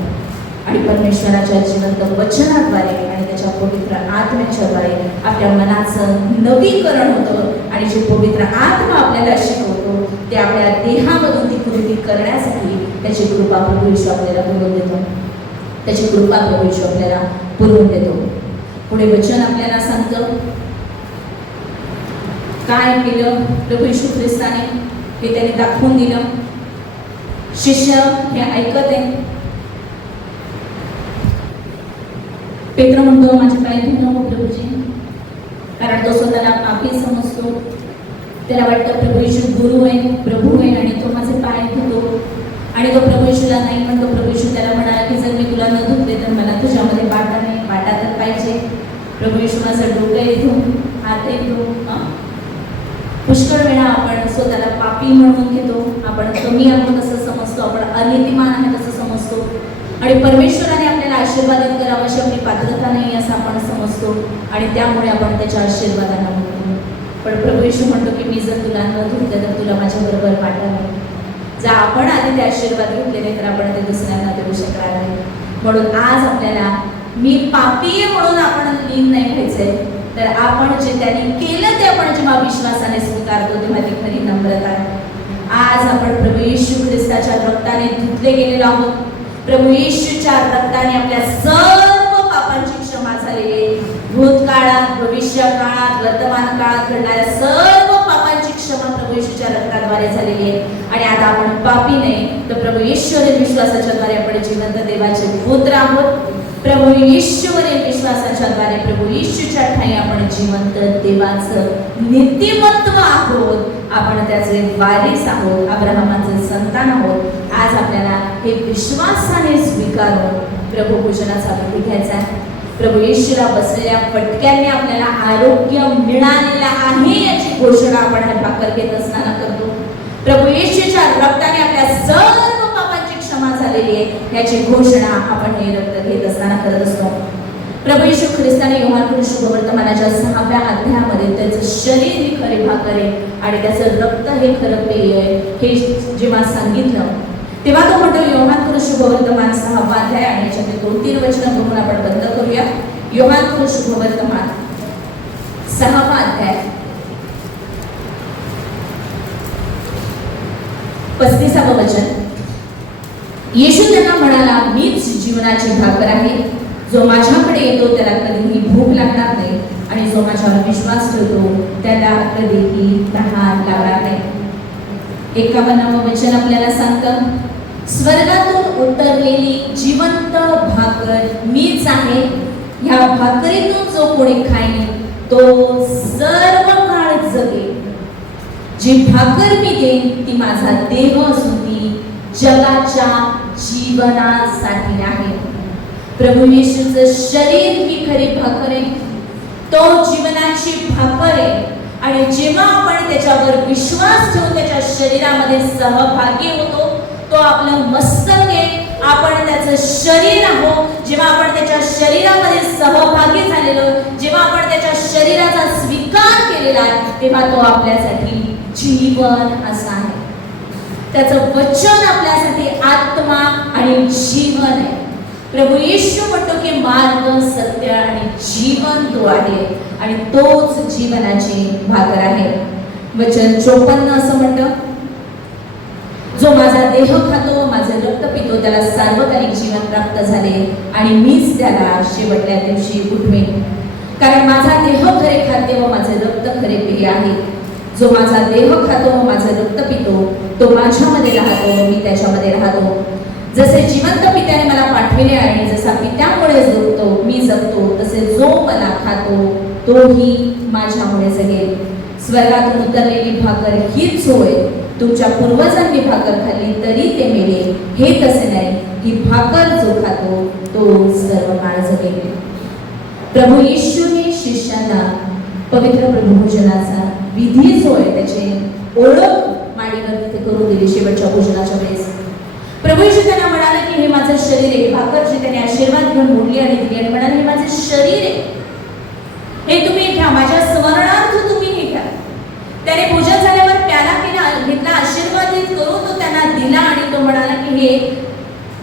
आणि परमेश्वराच्या जिवंत वचनाद्वारे आणि त्याच्या पवित्र आत्म्याच्याद्वारे आपल्या मनाचं नवीकरण होतं आणि जे पवित्र आत्मा आपल्याला शिकवतो ते आपल्या देहामधून ती कृती करण्यासाठी त्याची कृपा प्रभू येशू आपल्याला पुरवून देतो, त्याची कृपा प्रभू येशू आपल्याला पुरवून देतो. पुढे वचन आपल्याला सांगतं काय केलं प्रभू येशू ख्रिस्ताने हे त्याने दाखवून दिलं. शिष्य हे ऐकत आहे. पेत्र म्हणतो माझे पाय धुवून नको प्रभूजी, कारण तो स्वतःला पापी समजतो. त्याला वाटतं प्रभू येशू गुरु आहे, प्रभू आहे आणि तो माझे पाय धुतो. आणि तो प्रभू येशूला नाही म्हणतो. प्रभू येशू त्याला म्हणाला की जर मी तुला न धुतले तर मला तुझ्यामध्ये वाटा नाही, वाटा तर पाहिजे. प्रभू येशू माझं डोकंही धुवून, हातही धुवून. पुष्कळ वेळा आपण स्वतःला पापी म्हणून घेतो, आपण कमी आहोत असं समजतो, आपण अनितिमान आहे असं समजतो आणि परमेश्वराने आपल्याला आशीर्वादित करावं अशी आपली पात्रता नाही असं आपण समजतो आणि त्यामुळे आपण त्याच्या आशीर्वादांना म्हणतो. पण प्रभू येशू म्हणतो की मी जर तुला न धुतलं तर तुला माझ्याबरोबर वाटा नाही. जर आपण आधी ते आशीर्वाद घेतलेले तर आपण ते दुसऱ्यांना देऊ शकणार नाही. म्हणून आज आपल्याला मी पापी आहे म्हणून आपण लीन नाही व्हायचंय, तर आपण जे त्यांनी केलं ते आपण जेव्हा विश्वासाने स्वीकारतो तेव्हा ती खरी नम्रता आहे. आज आपण प्रभू येशू ख्रिस्ताच्या रक्ताने धुतले गेलेलो आहोत. प्रभू येशूच्या रक्ताने आपल्या सर्व पापांची क्षमा झालेली आहे. भूतकाळात, भविष्य काळात, वर्तमान काळात घडणाऱ्या सर्व पापांची क्षमा प्रभू येशूच्या रक्ताद्वारे झालेली आहे. आणि आता आपण पापी नाही, तर प्रभू येशूवरील विश्वासाच्या द्वारे आपण जिवंत देवाचे पुत्र आहोत. प्रभू येशूवरील विश्वासाच्या द्वारे प्रभू येशूच्या ठाई आपण जिवंत देवाचं नीतिमत्व आहोत. आपण त्याचे वारीस आहोत, अब्राहमाचे संतान आहोत. आज आपल्याला हे विश्वासाने स्वीकारून प्रभू भोजनाचा विधी घ्यायचा आहे. प्रभू येशूला बसलेल्या फटक्यांनी आपल्याला आरोग्य मिळालेलं आहे याची घोषणा आपण हा भाकर घेत असताना करतो. प्रभू येशूच्या रक्ताने आपल्या सर्व पापांची क्षमा झालेली आहे याची घोषणा आपण हे रक्त घेत असताना करत असतो. प्रभू येशू ख्रिस्ताने योहान शुभवर्तमानाच्या 6व्या अध्यायामध्ये त्याचं शरीर ही खरी भाकर आहे आणि त्याचं रक्त हे खरं पेय आहे हे जेव्हा सांगितलं तेव्हा तो म्हणतो योहान शुभवर्तमान 6वा अध्याय आणि याच्यातील 2-3 वचनं बघून आपण बंद करूया. योहान शुभवर्तमान 6वा अध्याय 35वं वचन. येशू त्यांना म्हणाला मीच जीवनाची भाकर आहे, जो माझ्याकडे येतो त्याला कधीही भूक लागणार नाही आणि जो माझ्यावर विश्वास ठेवतो त्याला कधीही तहान लागणार नाही. 51वं वचन आपल्याला सांगतं स्वर्गातून उतरलेली जिवंत भाकर मीच आहे. ह्या भाकरीतून जो कोणी खाईल तो सर्व काळ जगेल. जी भाकर मी देईन ती माझा देह असून ती जगाच्या जीवनासाठी आहे. प्रभू येशूचं शरीर ही खरी भाकर आहे, तो जीवनाची भाकर आहे आणि जेव्हा आपण त्याच्यावर विश्वास ठेवून त्याच्या शरीरामध्ये सहभागी होतो तो आपलं मस्तक आहे, आपण त्याचं शरीर आहोत. जेव्हा आपण त्याच्या शरीरामध्ये सहभागी झालेलो, जेव्हा आपण त्याच्या शरीराचा स्वीकार केलेला आहे तेव्हा तो आपल्यासाठी जीवन असं आहे. त्याचं वचन आपल्यासाठी आत्मा आणि जीवन आहे. प्रभू येशू म्हणतो की मार्ग, सत्य आणि जीवन तो आहे आणि तोच जीवनाची भाकर आहे. वचन 54 असं म्हणतं जो माझा देह खातो माझे रक्त पितो त्याला सार्वकालिक जीवन प्राप्त झाले आणि मीच त्याला शेवटल्या दिवशी उठवेन. कारण माझा देह खरे खाद्य व माझे रक्त खरे पेय आहे. जो माझा देह खातो व माझे रक्त पितो तो माझ्यामध्ये राहतो व मी त्याच्यामध्ये राहतो. जसे जिवंत पित्याने मला पाठविले आणि जसा पित्यामुळे जगतो मी जगतो तसे जो मला खातो तोही माझ्यामुळे जगेल. स्वर्गातून उतरलेली भाकर हीच होय. तुमच्या पूर्वजांनी भाकर खाल्ली तरी ते मेले, हे तसे नाही. ही भाकर जो खातो तो सर्व काळ जगेल. प्रभू येशूने शिष्यांना पवित्र प्रभू भोजनाचा विधी जो आहे त्याची ओळख माडीवर तिथे करून दिली शेवटच्या भोजनाच्या वेळेस. प्रभू येशू त्यांना म्हणाले की हे माझं शरीर आहे. भाकर जी त्याने आशीर्वाद घेऊन मोडली आणि दिली आणि म्हणाले हे माझे शरीर आहे, हे तुम्ही घ्या, माझ्या स्मरणार्थ तुम्ही हे घ्या. त्याने भोजन झाल्यावर प्याला घेतला, आशीर्वादित करून तो त्यांना दिला आणि तो म्हणाला की हे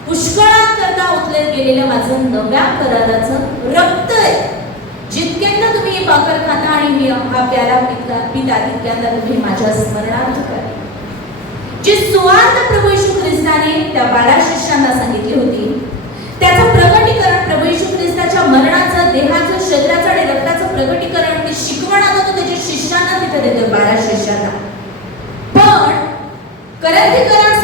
पुष्कळांकरता ओतले गेलेलं माझं नव्या कराराचं रक्त आहे. जितक्यांदा तुम्ही ही भाकर खाता आणि हा प्याला पिता तितक्यांदा तुम्ही माझ्या स्मरणार्थ करा. जी सुवार्थ प्रभू येशू ख्रिस्ताने त्या 12 शिष्यांना सांगितली होती त्याचं प्रकटीकरण प्रभू येशू ख्रिस्ताच्या मरणाचं, देहाचं, शरीराचं आणि रक्ताचं प्रकटीकरण ते शिकवणारा तो त्याच्या शिष्यांना तिथे देतो, 12 शिष्यांना. पण कोरिन्थीकरास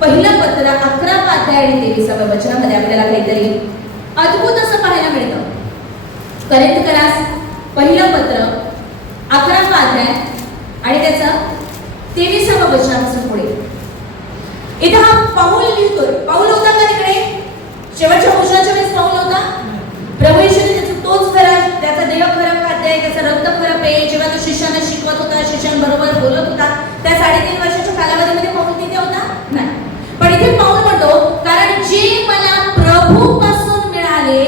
पहिलं पत्र 11 अध्याय आणि 23व्या वचनामध्ये आपल्याला काहीतरी अद्भुत असं पाहायला मिळतं. कोरिन्थीकरास पहिलं पत्र 11 अध्याय आणि त्याचं 23व्या वचनापासून पुढे. इथे हा पाऊल लिहितोय. पाऊल होता का तिकडे? शेवटच्या भोजनाच्या वेळेस पाऊल होता. प्रभू येशूने त्याचा तोच खरा, त्याचा देह खरा खाद्य, त्याचा रक्त खरा पेय, जेव्हा तो शिष्यांना शिकवत होता, शिष्यांबरोबर बोलत होता, त्या 3.5 वर्षाच्या कालावधीमध्ये पाऊल तिथे होता नाही. पण इथे पाऊल म्हणतो कारण जे मला प्रभू पासून मिळाले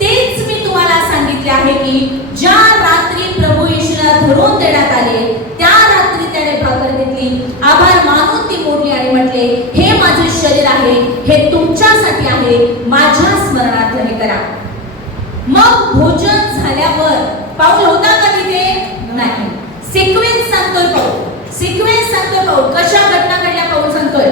तेच मी तुम्हाला सांगितले आहे की ज्या रात्री प्रभू येशूला धरून देण्यात आले त्या रात्री त्याने भाकर घेतली, आभार मानून ती मोडली आणि म्हटले हे माझे शरीर आहे, हे तुमच्यासाठी आहे, माझ्या स्मरणार्थ हे करा. मग भोजन झाल्यावर पाऊल होता का तिथे? नाही. सिक्वेन्स सांगतोय पाऊल, कशा घटना घडल्या पाऊल सांगतोय.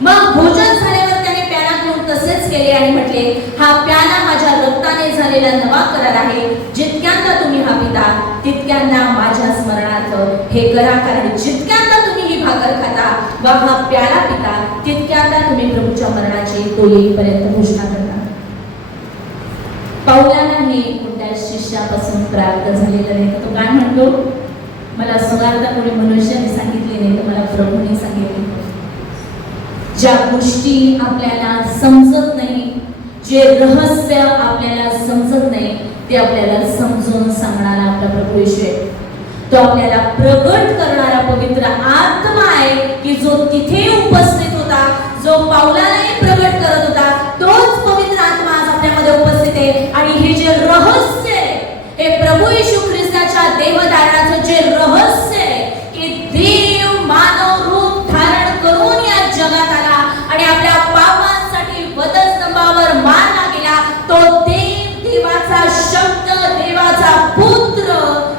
मग भोजन झाल्यावर त्याने प्याला घेऊन तसेच केले आणि म्हटले हा प्याला माझ्या रक्ताने झालेला नवा करार आहे, जितक्यांदा तुम्ही हा पिता तितक्यांदा माझ्या स्मरणार्थ हे करा. कारण जितक्यांदा तुम्ही ही भाकर खाता व हा प्याला पिता तितक्यांदा तुम्ही प्रभूच्या मरणाची तो येईपर्यंत घोषणा करता. पाऊलाला हे कोणत्या शिष्यापासून प्राप्त झालेलं नाही. तो काय म्हणतो, मला सुवार्ता कोणी मनुष्याने सांगितली नाही तर मला प्रभूने सांगितली. ज्या गोष्टी आपल्याला समजत नाही, जे रहस्य आपल्याला समजत नाही ते आपल्याला समजून सांगणारा आपला प्रभू येशू आहे. तो आपल्याला प्रगट करणारा पवित्र आत्मा आहे की जो तिथे उपस्थित होता, जो पाऊलालाही प्रगट करत होता, तोच पवित्र आत्मा आज आपल्यामध्ये उपस्थित आहे. आणि हे जे रहस्य आहे, हे प्रभू येशू ख्रिस्ताच्या देहधारणाचं जे रहस्य आहे की देव मानव रूप धारण करून या जगात आला आणि आपल्या पापांसाठी वधस्तंभावर मारला गेला. तो देवाचा शब्द, देवाचा पुत्र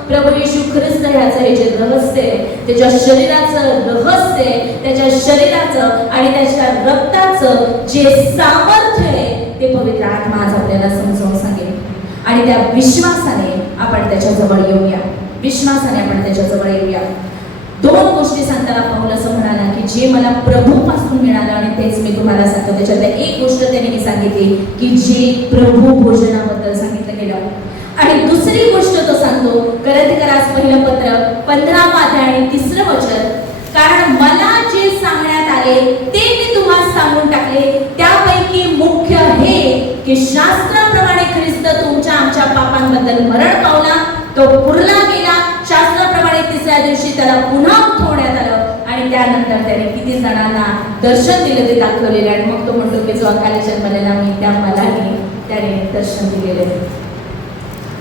प्रभू येशू ख्रिस्त ह्याचं हे जे रहस्य आहे, त्याच्या शरीराचं रहस्य आहे, त्याच्या शरीराचं आणि त्याच्या रक्ताचं जे सामर्थ्य आहे ते पवित्र आत्मा आज आपल्याला समजावून सांगेल. आणि त्या विश्वासाने आपण त्याच्याजवळ येऊया, विश्वासाने आपण त्याच्याजवळ येऊया. 2 गोष्टी सांगताना पाऊल असं म्हणाला की जे मला प्रभूपासून मिळालं आणि तेच मी तुम्हाला सांगतो. त्याच्यातल्या एक गोष्ट त्याने मी सांगितली की जे प्रभू भोजनाबद्दल सांगितलं गेलं. आणि दुसरी गोष्ट तो सांगतो कोरिन्थीकरास पहिलं पत्र 15 अध्याय आणि 3 वचन, कारण मला जे सांगण्यात आले ते मी तुम्हाला सांगून टाकले. त्यापैकी मुख्य हे की शास्त्राप्रमाणे ख्रिस्त तुमच्या आमच्या पापांबद्दल मरण पावला, तो पुरला गेला, शास्त्राप्रमाणे 3ऱ्या दिवशी त्याला पुन्हा उठवण्यात आलं आणि त्यानंतर त्याने किती जणांना दर्शन दिलं ते दाखवलेले. आणि मग तो म्हणतो की जो अकाली जन्मलेला मी त्या मलाही त्याने दर्शन दिलेले.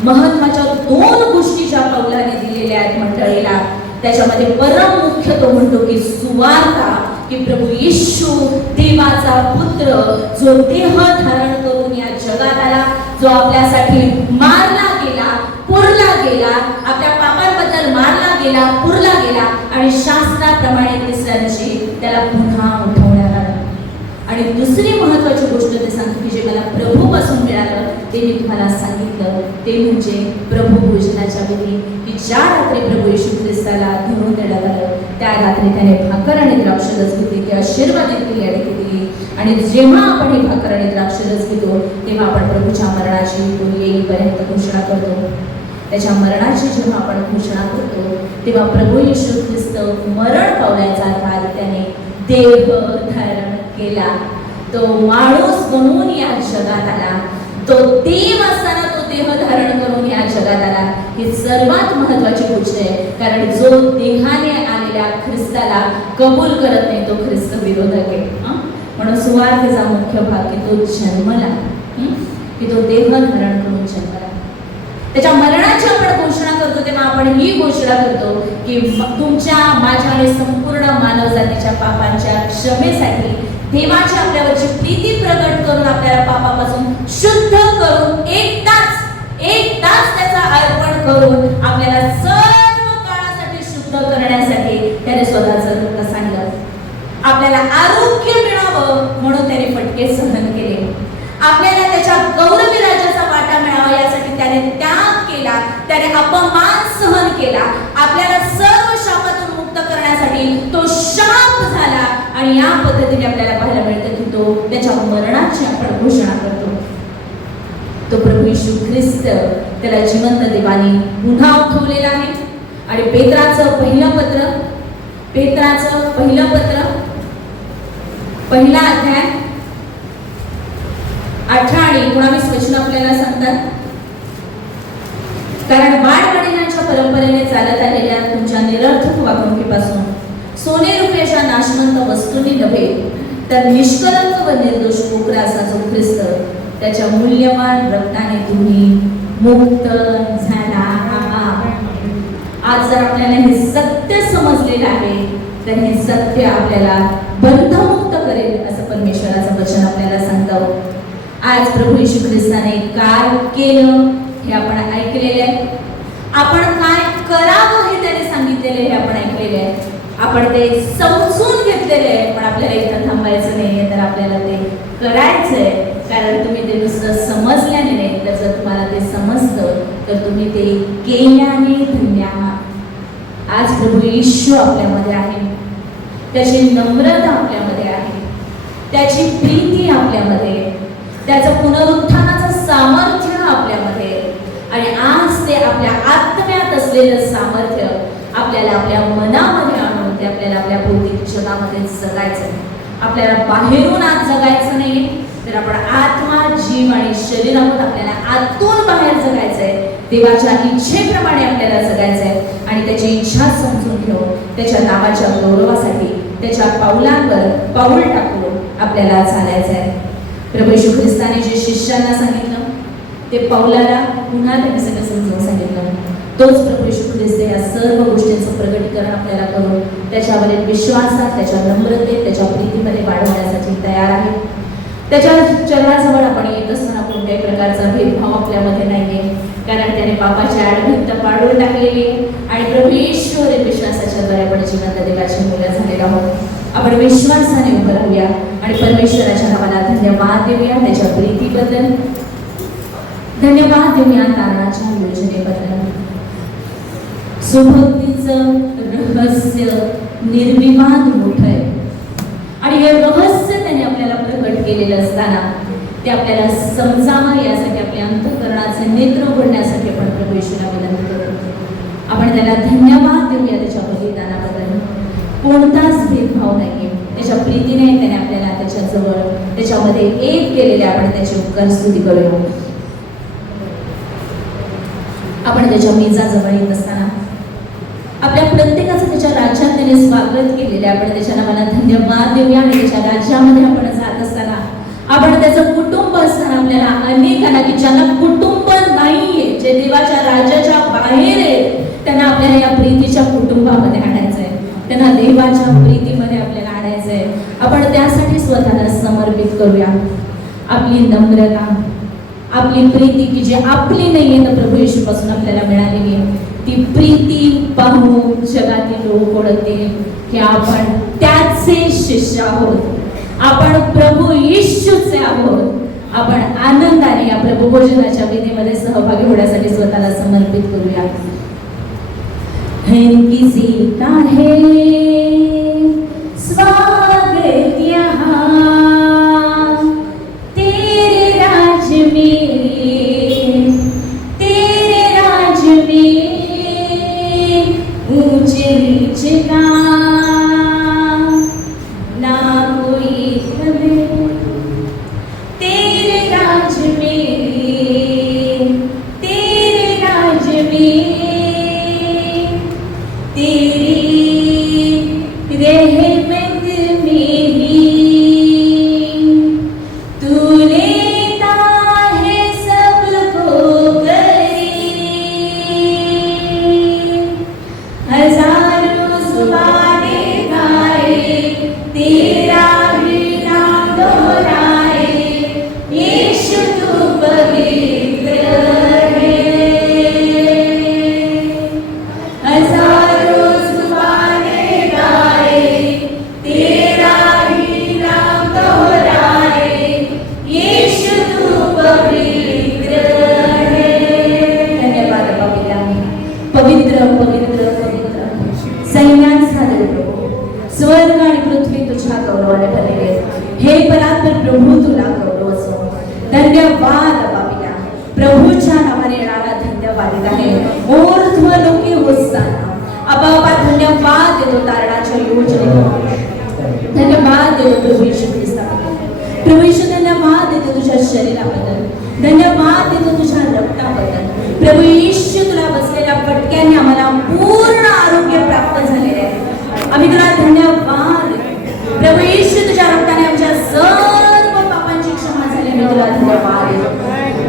महत्वाच्या 2 गोष्टी ज्या पाऊलाने दिलेल्या आहेत मंडळीला, त्याच्यामध्ये परम मुख्य तो म्हणतो की सुवार्ता, की प्रभू येशू देवाचा पुत्र जो देह धारण करून या जगात आला, जो आपल्यासाठी मारला गेला, पुरला गेला, आपल्या पापांबद्दल मारला गेला, पुरला गेला आणि शास्त्राप्रमाणे 3ऱ्या दिवशी त्याला पुन्हा उठवण्यात आलं. आणि दुसरी महत्वाची गोष्ट ते सांगतो की जे मला प्रभूपासून मिळालं ते मी तुम्हाला सांगितलं, ते म्हणजे प्रभू भोजनाच्या वेळी की ज्या रात्री प्रभू येशू ख्रिस्ताला धरून देण्यात आलं त्या रात्री त्याने भाकर आणि द्राक्षरस घेतली, ती आशीर्वादित केली आणि ती दिली. आणि जेव्हा आपण ही भाकर आणि द्राक्षरस घेतो तेव्हा आपण प्रभूच्या मरणाची तो येईपर्यंत घोषणा करतो. त्याच्या मरणाची जेव्हा आपण घोषणा करतो तेव्हा प्रभू येशू ख्रिस्त मरण पावल्याचा अर्थ त्याने देह धारण केला, तो माणूस बनून या जगात आला, तो देव असताना तो देह धारण करून या जगात आला, ही सर्वात महत्वाची गोष्ट आहे. कारण जो देहाने आलेल्या ख्रिस्ताला कबूल करत नाही तो ख्रिस्त विरोधक आहे. म्हणून सुवार्तेचा मुख्य भाग की तो जन्मला, की तो देह धारण करून जन्मला. त्याच्या मरणाची आपण घोषणा करतो तेव्हा आपण ही घोषणा करतो की तुमच्या माझ्या आणि संपूर्ण मानव जातीच्या पापांच्या क्षमेसाठी देवाची आपल्यावरची प्रीती प्रकट करून आपल्याला पापापासून शुद्ध करून एकदाच त्याचा अर्पण करून आपल्याला सर्व काळासाठी शुद्ध करण्यासाठी त्याने स्वतःचं रक्त सांडलं. आपल्याला आरोग्य मिळावं म्हणून त्याने फटके सहन केले. आपल्याला त्याच्या गौरवी राज्याचा वाटा मिळावा यासाठी त्याने त्याग केला, त्याने अपमान सहन केला. आपल्याला सर्व शापातून मुक्त करण्यासाठी तो शाप झाला. आणि या पद्धतीने आपल्याला पाहायला मिळतं की तो त्याच्या मरणाची आपण घोषणा करतो. तो प्रभू येशू ख्रिस्त त्याला जिवंत देवाने पुन्हा उठवलेला आहे. आणि पेत्राचं पहिलं पत्र पहिला अध्याय 18 आणि 19 वचन आपल्याला सांगतात, कारण वाढवडिलांच्या परंपरेने चालत आलेल्या तुमच्या निरर्थक वागणुकीपासून सोने रुपयाच्या नाशवंत वस्तूंनी नव्हे तर निष्कलंक व निर्दोष कोकरा असा जो ख्रिस्त त्याच्या मूल्यवान रक्ताने तुम्ही मुक्त झाला आहात. आज जर आपल्याला हे सत्य समजलेलं आहे तर हे सत्य आपल्याला बंधमुक्त करेल असं परमेश्वराचं वचन आपल्याला सांगतं. आज प्रभू येशू ख्रिस्ताने काय केलं हे आपण ऐकलेले आहे. आपण काय करावं हे त्याने सांगितलेले हे आपण ऐकलेले आहे. आपण ते समजून घेतलेले आहे. पण आपल्याला इथं थांबायचं नाहीये, तर आपल्याला ते करायचंय. कारण तुम्ही ते नुसतं समजल्याने नाही, तर जर तुम्हाला ते समजतं तर तुम्ही ते केल्याने धन्य आहात. आज प्रभू येशू आपल्यामध्ये आहे, त्याची नम्रता आपल्यामध्ये आहे, त्याची प्रीती आपल्यामध्ये, त्याचं पुनरुत्थानाचं सामर्थ्य आपल्यामध्ये. आणि आज ते आपल्या आत्म्यात असलेलं सामर्थ्य आपल्याला आपल्या मनामध्ये आणून ते आपल्याला आपल्या भौतिक जगामध्ये जगायचं. आपल्याला बाहेरून आत जगायचं नाही, तर आपण आत्मा, जीव आणि शरीर आहोत. आपल्याला आतून बाहेर जगायचंय. देवाच्या इच्छेप्रमाणे आपल्याला जगायचंय. आणि त्याची इच्छा समजून घेऊन त्याच्या नावाच्या गौरवासाठी त्याच्या पाऊलांवर पाऊल टाकून आपल्याला चालायचंय. प्रभू येशू ख्रिस्ताने जे शिष्यांना सांगितलं ते पाऊलाला पुन्हा त्यांनी सगळं समजून सांगितलं. तोच प्रभू येशू ख्रिस्त या सर्व गोष्टींचं प्रगटीकरण आपल्याला करून त्याच्यावरील विश्वासात, त्याच्या नम्रतेत, त्याच्या प्रीतीमध्ये वाढवण्यासाठी तयार आहे. त्याच्या चरणाजवळ आपण येत असताना कोणत्याही प्रकारचा भेदभाव आपल्यामध्ये नाहीये, कारण त्याने पापाची आडभिंत पाडून टाकलेली आणि प्रभू येशूवरील विश्वासाच्या द्वारे आपण जिवंत देवाची मुलं झालेलो आहोत. आपण विश्वासाने उभं राहूया आणि परमेश्वराच्या नावाला धन्यवाद देऊया त्याच्या प्रीतीबद्दल, धन्यवाद देऊया तारणाच्या योजनेबद्दल. सुभक्तीचं रहस्य निर्विवाद मोठं आहे आणि हे रहस्य त्याने आपल्याला प्रकट केलेलं असताना ते आपल्याला समजावं यासाठी आपल्या अंतःकरणाचे नेत्र उघडण्यासाठी आपण प्रभू येशूला विनंती करू. आपण त्याला धन्यवाद देऊया त्याच्या बलिदानाबद्दल. कोणताच भेदभाव नाहीये, त्याच्या प्रीतीने त्याने आपल्याला त्याच्या जवळ त्याच्यामध्ये एक केलेले आपण त्याची उपकार स्तुती करूया. आपण त्याच्या मेजाजवळ येत असताना आपल्या प्रत्येकाचं त्याच्या राज्यात त्याने स्वागत केलेले आपण त्याच्या नावाला धन्यवाद देऊया. आणि त्याच्या राज्यामध्ये आपण जात असताना आपण त्याचं कुटुंब असताना आपल्याला अनेकांना की ज्यांना कुटुंब नाहीये, जे देवाच्या राज्याच्या बाहेर आहेत, त्यांना आपल्याला या प्रीतीच्या कुटुंबामध्ये आणायचंय, त्यांना देवाच्या प्रीतीमध्ये आपल्याला आणायचंय. आपण त्यासाठी स्वतःला समर्पित करूया. आपली नम्रता, आपली प्रीती की जी आपली नाहीये तर प्रभू येशूपासून आपल्याला मिळालेली आहे, ती प्रीती पाहून जगातील लोक ओळखतील की आपण त्याचे शिष्य आहोत, आपण प्रभू येशूचे आहोत. आपण आनंदाने या प्रभू भोजनाच्या विधीमध्ये सहभागी होण्यासाठी स्वतःला समर्पित करूया. किसी का है स्वागत यहाँ तेरे राज में, तेरे राज में ऊंचे नीचे का ना कोई हमें, तेरे राज में तर प्रभू तुला गौरव असो. धन्यवाद बापिया, प्रभूच्या नावाने येणारा धन्यवादित आहे. ऊर्ध्व लोकी होसाना. बाबा धन्यवाद देतो तारणाच्या योजनेला, धन्यवाद देतो प्रभू येशू ख्रिस्ताबद्दल. प्रभू येशू धन्यवाद देतो तुझ्या शरीराबद्दल, धन्यवाद देतो तुझ्या रक्ताबद्दल. प्रभू येशू तुला बसलेल्या फटक्याने आम्हाला पूर्ण आरोग्य प्राप्त झालेले आहे. आम्ही तुला धन्यवाद देतो. प्रभू येशू तुझ्या रक्ताने आमच्या सर्व पापांची क्षमा झाली. मी तुला धन्यवाद देतो.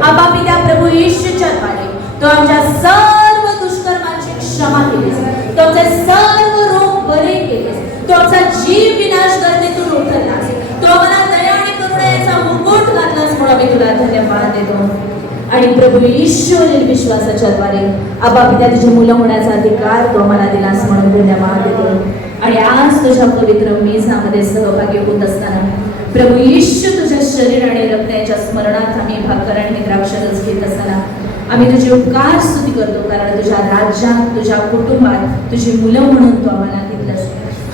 आबा पिता प्रभू येशूच्या द्वारे तो आमच्या सर्व दुष्कर्मांची क्षमा केलीस, तो आमचे सर्व रोग बरे केलेस, तो आमचा जीव विनाश करते तू रोखलास, तो आम्हाला दया आणि करुणेचा मुकुट घातलास म्हणून आम्ही तुला धन्यवाद देतो. आणि प्रभू येशूने विश्वासाच्या द्वारे आबा पिता तुझी मुलं होण्याचा अधिकार तो आम्हाला दिलास म्हणून धन्यवाद देतो. आणि आज तुझ्या पवित्र मेजामध्ये सहभागी होत असताना प्रभू येशू तुझ्या शरीर आणि रक्त याच्या स्मरणार्थ आम्ही भाकर आणि द्राक्षरस घेत असताना आम्ही तुझी उपकार स्तुती करतो, कारण तुझ्या राज्यात तुझ्या कुटुंबात तुझी मुलं म्हणून तू आम्हाला घेतलंस.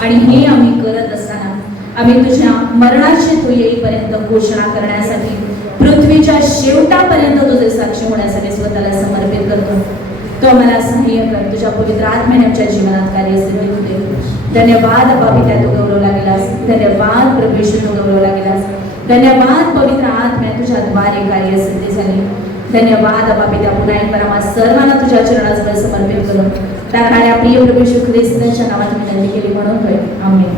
आणि हे आम्ही करत असताना आम्ही तुझ्या मरणाची तू येईपर्यंत घोषणा करण्यासाठी पृथ्वीच्या शेवटापर्यंत तुझे साक्षी होण्यासाठी स्वतःला समर्पित करतो. तो आम्हाला सहाय्य कर. तुझ्या पवित्र आत्म्याने आमच्या जीवनात कार्यसिद्धी होऊ दे. धन्यवाद बापिता तू गौरवला गेलास, धन्यवाद प्रभू येशू तू गौरवला गेलास, धन्यवाद पवित्र आत्म्या तुझ्या द्वारे कार्यसिद्धी झाली. धन्यवाद बापिता. पुन्हा एक बार आम्हा सर्वांना तुझ्या चरणाजवळ समर्पित करून त्या प्रिय प्रभू येशू ख्रिस्ताच्या नावात विनंती केली म्हणून amen.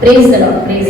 Praise the Lord. Praise